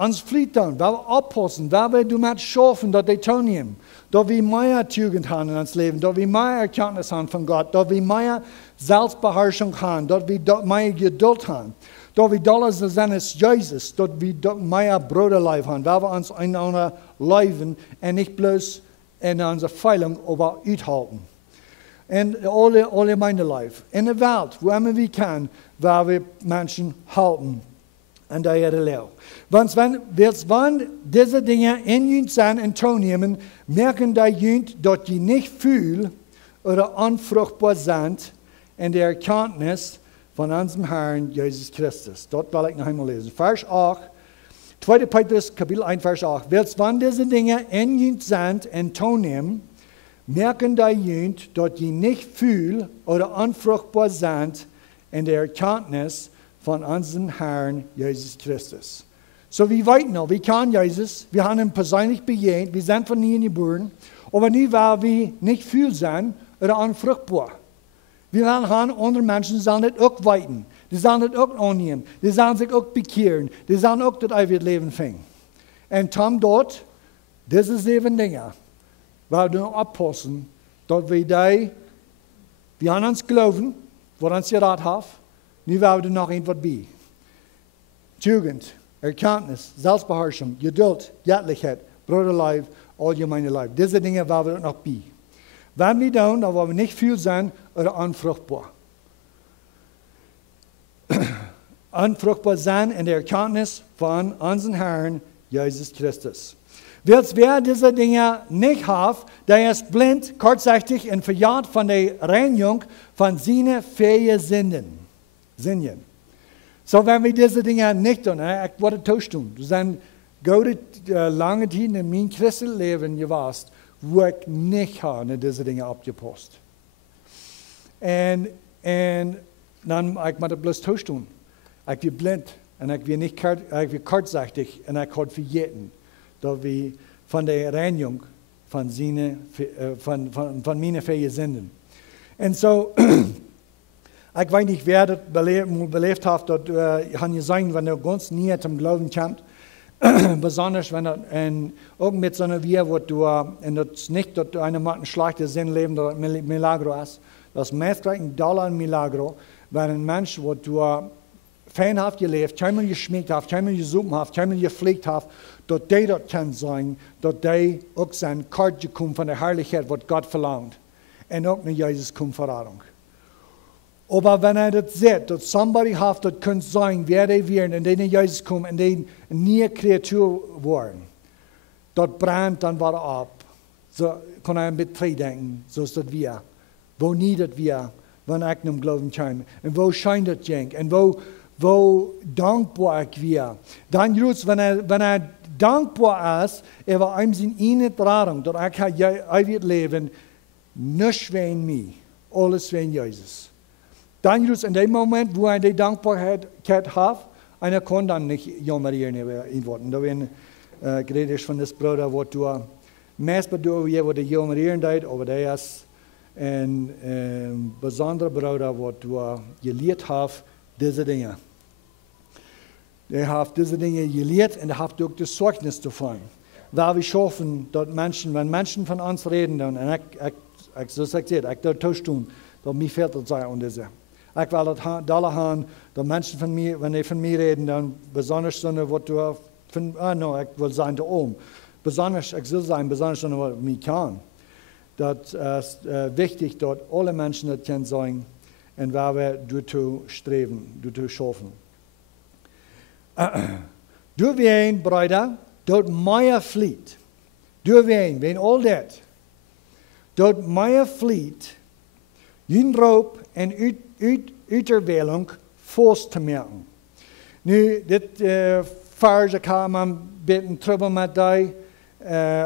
ans Fliet tun, weil wir aufpassen, weil wir damit schaffen, dass die tun nehmen. Da wir mehr Tugend haben in uns Leben, da wir mehr Erkenntnis haben von Gott, da wir mehr Selbstbeherrschung haben, da wir mehr Geduld haben, da wir doller sind als Jesus, da wir mehr Bruderleib haben, weil wir uns einander leiben und nicht bloß in unserer Feilung, aber aushalten. Und alle meine Leib. In der Welt, wo immer wir können, weil wir Menschen halten. Und da ihre Lehre. Wenn diese Dinge in uns sind und teilnehmen, merken die uns, dass sie nicht viel oder unfruchtbar sind in der Erkenntnis von unserem Herrn Jesus Christus. Dort will ich noch einmal lesen. Vers 8, 2. Petrus, Kapitel 1, Vers 8. Wenn diese Dinge in uns sind und teilnehmen, merken die uns, dass sie nicht viel oder unfruchtbar sind in der Erkenntnis von unserem Herrn Jesus Christus. So wir weten noch, wir kennen Jesus, wir haben ihn persönlich begegnet, wir sind von ihm geboren, aber nie weil wir nicht viel sind oder unfruchtbar. Wir haben andere Menschen, die sollen das auch weiten, die sollen das auch annehmen, die sollen sich auch bekehren, die sollen auch das ewige Leben finden. Und Tom dort, diese 7 Dinge, weil wir aufpassen, dass wir an uns glauben, was uns geraten haben, nu wou er nog een wat bij. Tugend, Erkenntnis, Selbstbeherrschung, Geduld, Jettlichkeit, Bruderleib, allgemeine Leib. Diese Dinge wou er noch bij. Wenn wir tun, dann wollen wir nicht viel sein oder unfruchtbar. Unfruchtbar sein in der Erkenntnis von unserem Herrn Jesus Christus. Wer diese Dinge nicht hat, der ist blind, kurzsichtig und verjagt von der Reinigung von seinen fähigen Sinnen. So, wenn wir diese Dinge nicht tun, ich wollte das tun. Du sind gute lange Zeit in meinem christlichen Leben gewesen, wo ich nicht habe, diese Dinge abgepasst. Und dann, ich wollte bloß das tun. Ich bin blind und ich bin kurzsichtig und ich habe vergessen, dass wir von der Reinigung von meinen fähigen Sinnen. Und so, ich weiß nicht, wer das belebt hat, dass ich kann sagen, wenn er ganz näher zum Glauben kommt, besonders wenn er auch mit so einer Wehr, wo du, und das nicht, dass du ein schlechtes Sinnleben, das Milagro hast, das meiste $1 Milagro, wenn ein Mensch, wo du feinhaft gelebt, keinmal geschminkt hast, keinmal gesucht hast, keinmal gepflegt hast, dass die dort kann sein, dass die auch sein Karte kommen von der Herrlichkeit, was Gott verlangt. Und auch mit Jesus kommt Verratung. Aber wenn das sieht, dass somebody hat, das kann sein, wer die werden, und die in Jesus kommen, und die nie Kreatur waren, das brennt dann wieder ab. So kann er mit denken, so ist das wir. Wo nie das wir, wenn ich nicht glauben kann. Und wo scheint das Jenk? Und wo dankbar ich wir. Dann just, wenn er dankbar ist, war ihm seine Einladung, dass ich ewig leben, nicht wegen mir, alles wegen Jesus. Dann just in dem Moment, wo er die Dankbarkeit hat, einer kann dann nicht jammern in Worten. Da werden geredet von das Bruder, wo du meist bedeutet, wo die jammern deed, aber der ist ein besonderer Bruder, wo du gelehrt hast, diese Dinge. Er hat diese Dinge gelehrt und er hat auch das Zeugnis davon. Weil wir schaffen, dass Menschen, wenn Menschen von uns reden, und ich so sagt ich das tun, dass mir fehlt das sein und diese. Ich will das haben, dass Menschen von mir, wenn die von mir reden, dann besonders so eine, was du von, ich will sein da oben. Besonders, ich soll sein, besonders so eine, was mir kann. Das ist wichtig, dass alle Menschen das können sein und weil wir dazu streben, dazu schaffen. Du wien, Bruder, dort mehr Fleet. Du wien all das. Dort mehr Fleet, jün Raub und Uiterwählung festzumerken. Nu, dit Vers, ik ga maar een beetje trouble met die,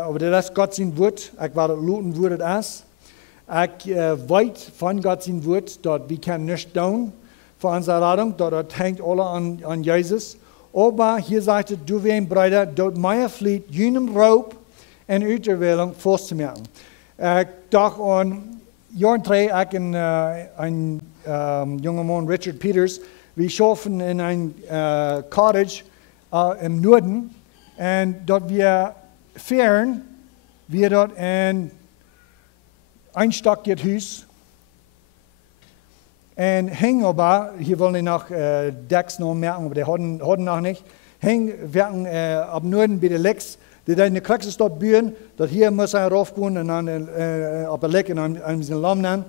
aber das ist Gott sein Wort. Ich werde lauten, wo das ist. Ich weiß von Gott sein Wort, dass wir können nicht tun für unsere Rettung, dass das hängt alle an Jesus. Aber hier sagt es, du wien, Bruder, dort mehr Fleet, jünem Raub und Uiterwählung festzumerken. Ich dachte an Jahren 3, ich und ein junger Mann, Richard Peters, wir schaffen in ein Cottage im Norden Und dort wir fahren, wir dort ein einstöckiges Haus. Und hängen aber, hier wollen die noch Decks noch merken, aber die hatten noch nicht. Hängen werden ab Norden bei der Lecks, die dann die Kraxis dort bühren, dort hier muss er raufgehen und dann ab der Leck und an diesen Lamm nehmen.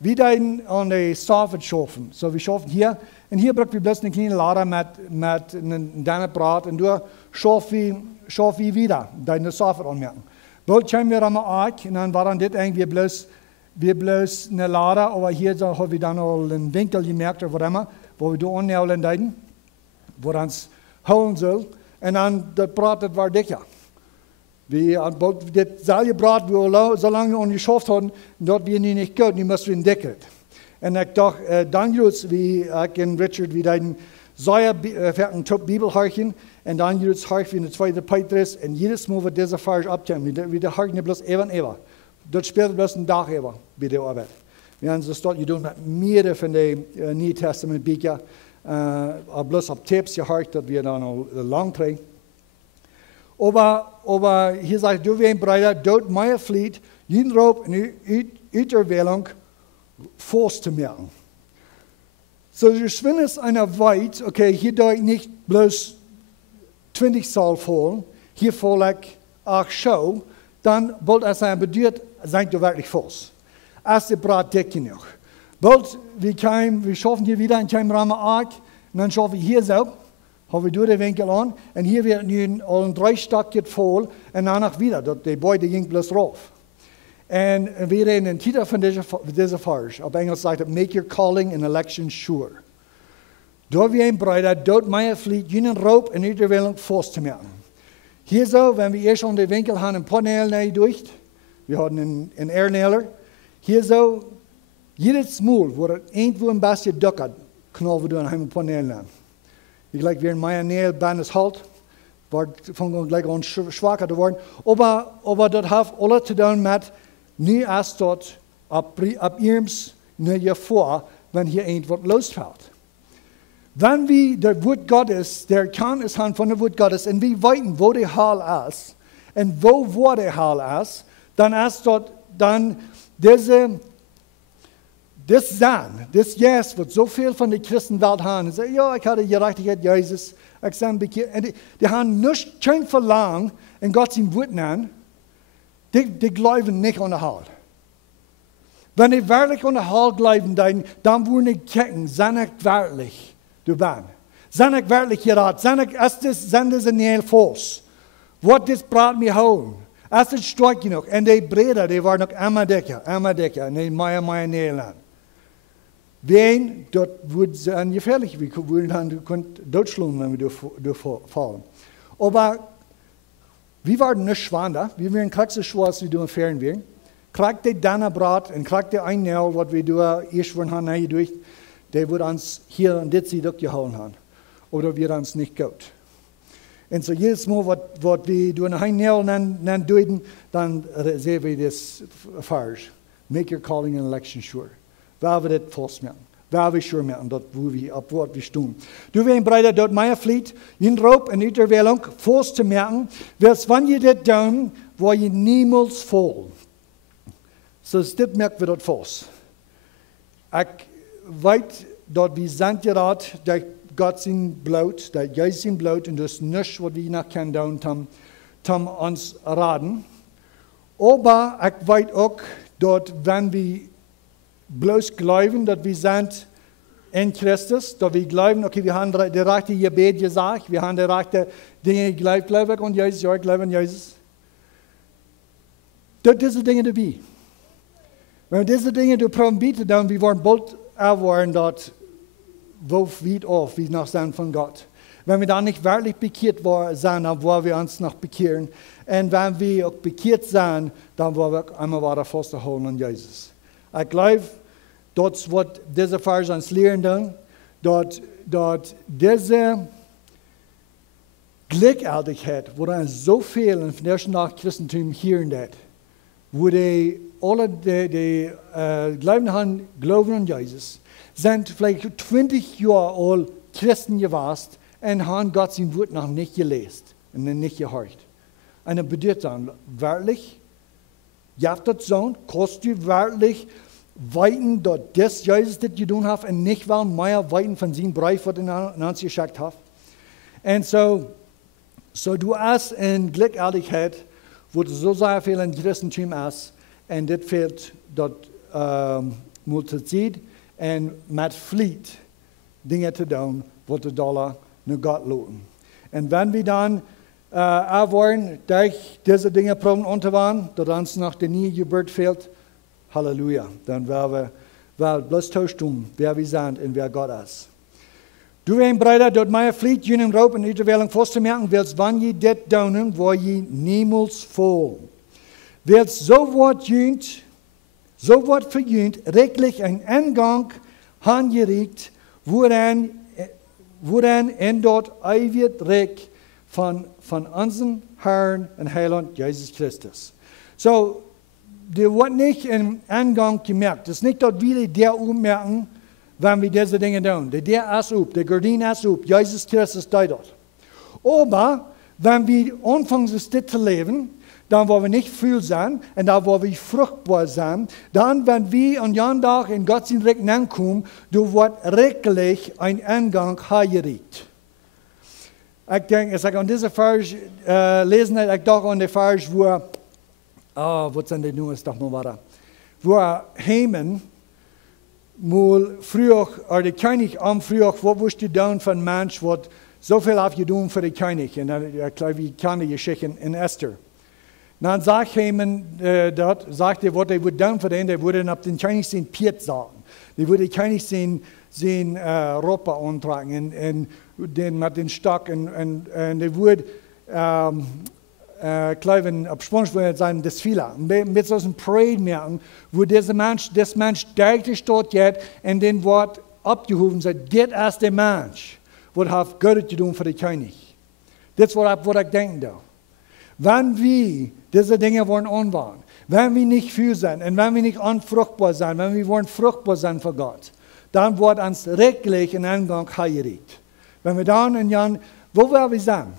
Wir dann an die Saft schaffen. So, wir schaffen hier. Und hier brauchen wir bloß eine kleine Lader mit einem Dannenbrat. Und da schaffen wir wieder, deine Saft anmerken. Bald kommen wir am Ark und dann waren das irgendwie bloß eine Lader, aber hier haben wir dann auch einen Winkel gemerkt oder was immer, wo wir da annehmen deuten, wo wir uns holen sollen. Und dann, das Brat, das war dicker. Das selbe Brat, wo wir so lange angeschafft haben, dort wir nicht gut, die müssen wir entdecken. Und ich dachte, dann jetzt, wie ich und Richard, wie deinen Säuer einen Top Bibel horchen, und dann jetzt horch wie eine zweite Petrus, und jedes Mal wird dieser Vers abkommen, wie der horch nicht bloß eben. Das spielt bloß ein Tag über bei der Arbeit. Wir haben das dort getan mit mehreren von den Neuen Testament Büchern, bloß ab Tipps gehört, dass wir dann auch lang trägen. Aber hier sagt, du wie ein Bruder, dort meine Fleet, jeden Raub in Uiterwählung Forst zu merken. So, wenn es einer weit, okay, hier da nicht bloß 20 Saal voll, hier voll ich auch Show, dann bald als er bedeutet, seid ihr wirklich Forst. Als der Brat dick genug. Bald, wir schaffen hier wieder in keinem Rahmen Ark, und dann schaffen wir hier so, haben wir durch den Winkel an, und hier wird nun ein 3 Stück voll, und danach wieder, die Beute ging bloß rauf. Und wir reden in Titel von dieser Vers, auf Englisch sagt es, make your calling and election sure. Da wie ein Bruder, dort meine Fleet, jenen Raub in ihrer Wählung vorzumerken. Hier so, wenn wir erst an den Winkel haben, ein Panel durch, wir haben einen Airnailer, hier so, jedes Mal, wo er irgendwo ein bisschen duckert, knallen wir durch ein Panel an. Ich glaube, wir in meiner Nähe bei es halt, war von gleich an schwacher zu werden. Aber das hat alles zu tun mit, nie erst dort, ab ihms, nie vor, wenn hier irgendwas losfällt. Wenn wir der Wort Gottes, der kann es haben von der Wort Gottes, und wir wissen, wo der Hall ist, und wo der Hall ist, dann ist dort, dann das Yes, was so viel von der Christenwelt haben, sagen, ja, ich hatte die Gerechtigkeit Jesus, ich bin bekehrt. Und die haben nicht kein Verlangen, in Gott sein Wort nennen, die glauben nicht an den Hall. Wenn die wirklich an den Hall glauben, dann wollen die kicken, sind ich wirklich du bist. Sind ich wirklich gerat, sind das in die Fuß. Was das Brat mir holen. Ist es stark genug. Und die Brüder, die waren noch immer dicker, in die Meier Nederland. Wen, dort wird es gefährlich. Wir würden dann durchschlagen, wenn wir durchfallen. Aber wir waren nicht schwanger. Wir waren kriegst so schwer, als wir durchfahren werden. Kriegt die Dannerbrat und kriegt die ein Nähl, was wir erst haben durch, der wird uns hier und das durchgehauen haben. Oder wir uns nicht gut. Und so jedes Mal, was wir durch ein Nähl deuten, dann sehen wir das falsch. Make your calling and election sure. Waar we dit vastmerken. Waar we sure merken dat we op wat we staan. Du wen Bruder dort meine Fleet, in Raub en Uiterwählung, vast te merken, wels wanneer je dit doen, word je niemals vol. So dit merken we dat vast. Ik weet dat we zijn geraad, dat God zijn bloot, dat jij zijn bloot, en dus niks wat we nog kunnen doen, om ons raden. Aber ik weet ook dat wenn we bloß glauben, dass wir sind in Christus, dass wir glauben, okay, wir haben die rechte Gebet gesagt, wir haben die rechte Dinge geglaubt, glaube ich, und Jesus, ja, ich glaube an Jesus. Diese Dinge dabei. Wenn wir diese Dinge probieren, dann wir wollen bald erwarten, dass wo weit auf, wie nach sein von Gott. Wenn wir dann nicht wirklich bekehrt sind, dann wollen wir uns noch bekehren. Und wenn wir auch bekehrt sind, dann wollen wir einmal weiter festhalten an Jesus. Ich glaube, das wird diese Vers uns lehren, dass diese Gleichzeitigkeit, wo dann so viel in der nach Christentum hier in das, wo die alle die glauben an Jesus, sind vielleicht 20 Jahre alt Christen gewesen und haben Gott sein Wort noch nicht gelesen. und nicht gehorcht. Und dann bedeutet dann, wirklich, ja, das Sohn, kostet du wirklich weiten, dort das Jesus das getan hat und nicht weil mehr weiten von seinem Bereich, was er in uns geschickt hat. Und so du hast in Glückseligkeit, wo du so sehr viel in Christentum hast, und das fehlt dort Multizid und mit Fleet Dinge zu tun, wo die Dollar nur Gott loten. Und wenn wir dann wollen, durch diese Dinge proben unterwandern, dass uns noch die nie Geburt fehlt, Halleluja, dann werden wir bloß tauschen, wer wir sind und wer Gott ist. Du weißt, Bruder, dort meine Fleet, jenen Raub und Überwählung festzumerken, willst, wann je das tun, wo je niemals voll. Willst so wird verjünt, rechtlich ein Eingang angeriegt, woran in dort ewig Recht von unserem Herrn und Heiland Jesus Christus. So, der wird nicht im Eingang gemerkt. Es ist nicht dort wieder der ummerken, wenn wir diese Dinge tun. Der ist up, der Gardine ist up, Jesus Christus ist dort. Aber, wenn wir anfangen, das zu leben, dann wollen wir nicht viel sein und dann wollen wir fruchtbar sein. Dann, wenn wir an jeden Tag in Gottes Reich ankommen, du wird rechtlich ein Eingang hergerichtet. Ich denke, ich sage an dieser Vers lesen, ich dachte an der Vers, wo, was sind die nun, ist doch mal weiter, wo Haman, mal früher, oder der König am früher, was wusste du von Mensch, was so viel aufgetan für den König, und ich glaube, wir kennen die Geschichte in Esther. Dann sagt Haman dort, sagt er, was er würde tun für den, der würde dann auf den König sein Piet sagen. Der würde den König sein Ropa antragen und den mit den Stock und der würde Kleiven auf Spongebob sein Desfile. Mit so einem Parade merken, wo das Mensch deutlich dort geht und den Wort abgehoben sagt, das ist der Mensch, was hat Gott getan für den König. Das ist, was ich denke da. Wenn wir diese Dinge wollen anwahren, wenn wir nicht viel sind und wenn wir nicht unfruchtbar sind, wenn wir wollen fruchtbar sein für Gott, dann wird uns rechtlich ein Eingang hergerichtet. Wenn wir dann in Jahren, wo werden wir sein?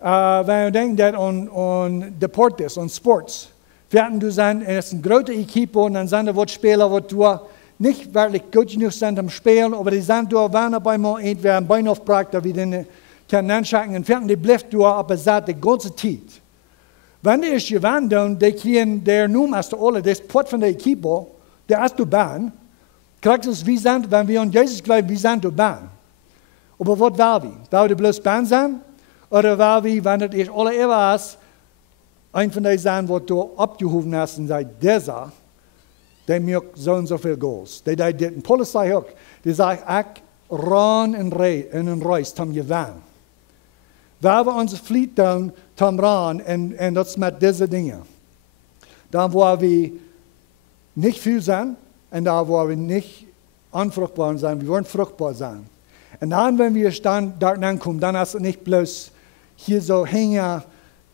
Wenn wir denken an Deportes, an Sports, werden du sein, es ist ein großer Equipe und dann sind da Spieler, die du nicht wirklich gut genug sind am Spielen, aber die sind da, wenn bei mal entweder ein Bein aufbrach, da wir den kann anschauen und fertig, die bleibt da, aber sagt die ganze Zeit. Wenn die ist gewandt, dann, die kriegen der Nummer als alle, das Port von der Equipe, der ist du Bahn, kriegst du, wie sind, wenn wir an Jesus glauben, wie sind du Bahn? Aber was war wir? War wir bloß Bahn sein? Oder war wir, wenn das ist alle ever ist, ein von denen sein, was du abgehoben hast und sagt, dieser, der mir so und so viel Goals. Die Polizei auch, die sagt, ich ran in den Reis, tam gewann. Weil wir uns Fleet tun, tam ran, und das mit diesen Dingen. Da wo wir nicht viel sein, und da wo wir nicht unfruchtbar sein, wir wollen fruchtbar sein. Und dann, wenn wir dann dort ankommen, dann ist es nicht bloß hier so hängen,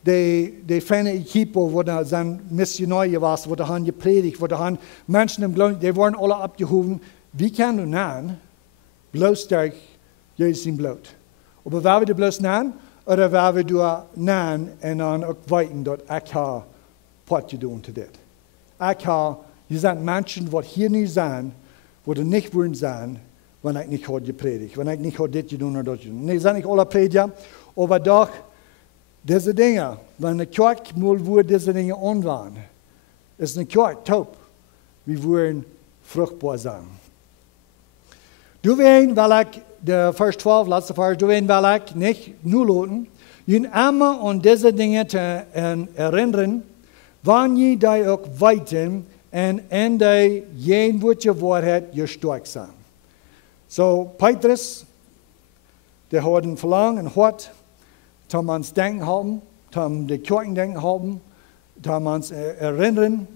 die feine Equipe, wo da sind Missionare was, wo da haben gepredigt, wo da haben Menschen im Glauben, die wurden alle abgehoben. Wie kann du nennen? Bloß durch Jesus im Blut. Aber wer wir bloß nennen, oder wer wir du nennen und dann auch weiten, dort ich habe Pott getan zu das. Ich habe, hier sind Menschen, die hier nicht sind, wo die nicht wollen sein, wenn ich nicht heute gepredigt, wenn ich nicht heute das getan oder das getan. Nee, sind nicht alle Prediger, aber doch, diese Dinge, wenn eine Kirche mal wo diese Dinge anwenden, ist eine Kirche taub. Wir wollen fruchtbar sein. Du weißt, weil ich, der Vers 12, letzte Vers, du weißt, weil ich nicht nur loten, ihn immer an diese Dinge zu erinnern, wann ihr da auch weiten und in der jeden Wort hat, gestarkt sein. So, Petrus, der hat ein Verlangen und hat, dass wir uns denken haben, dass die Kirchen denken haben, dass wir uns erinnern,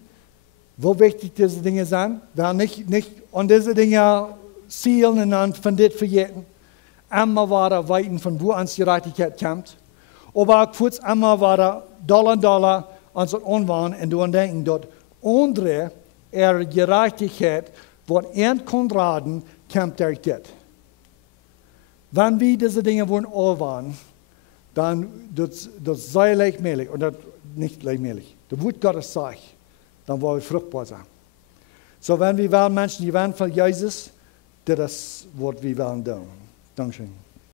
wo wichtig diese Dinge sind. Wir nicht an diese Dinge zielen und dann von das vergessen. Einmal war da weiten, von wo uns Gerechtigkeit kommt. Aber auch kurz einmal war da Dollar uns anwenden und dann denken, dort andere Gerechtigkeit, was Konraden kommt durch das. Wenn wir diese Dinge wollen anwenden, dann das sei leichtmäßig, oder nicht leichtmäßig, der Wort Gottes sagt, dann wollen wir fruchtbar sein. So, wenn wir wollen Menschen, die wollen von Jesus, das ist, was wir wollen tun. Dankeschön.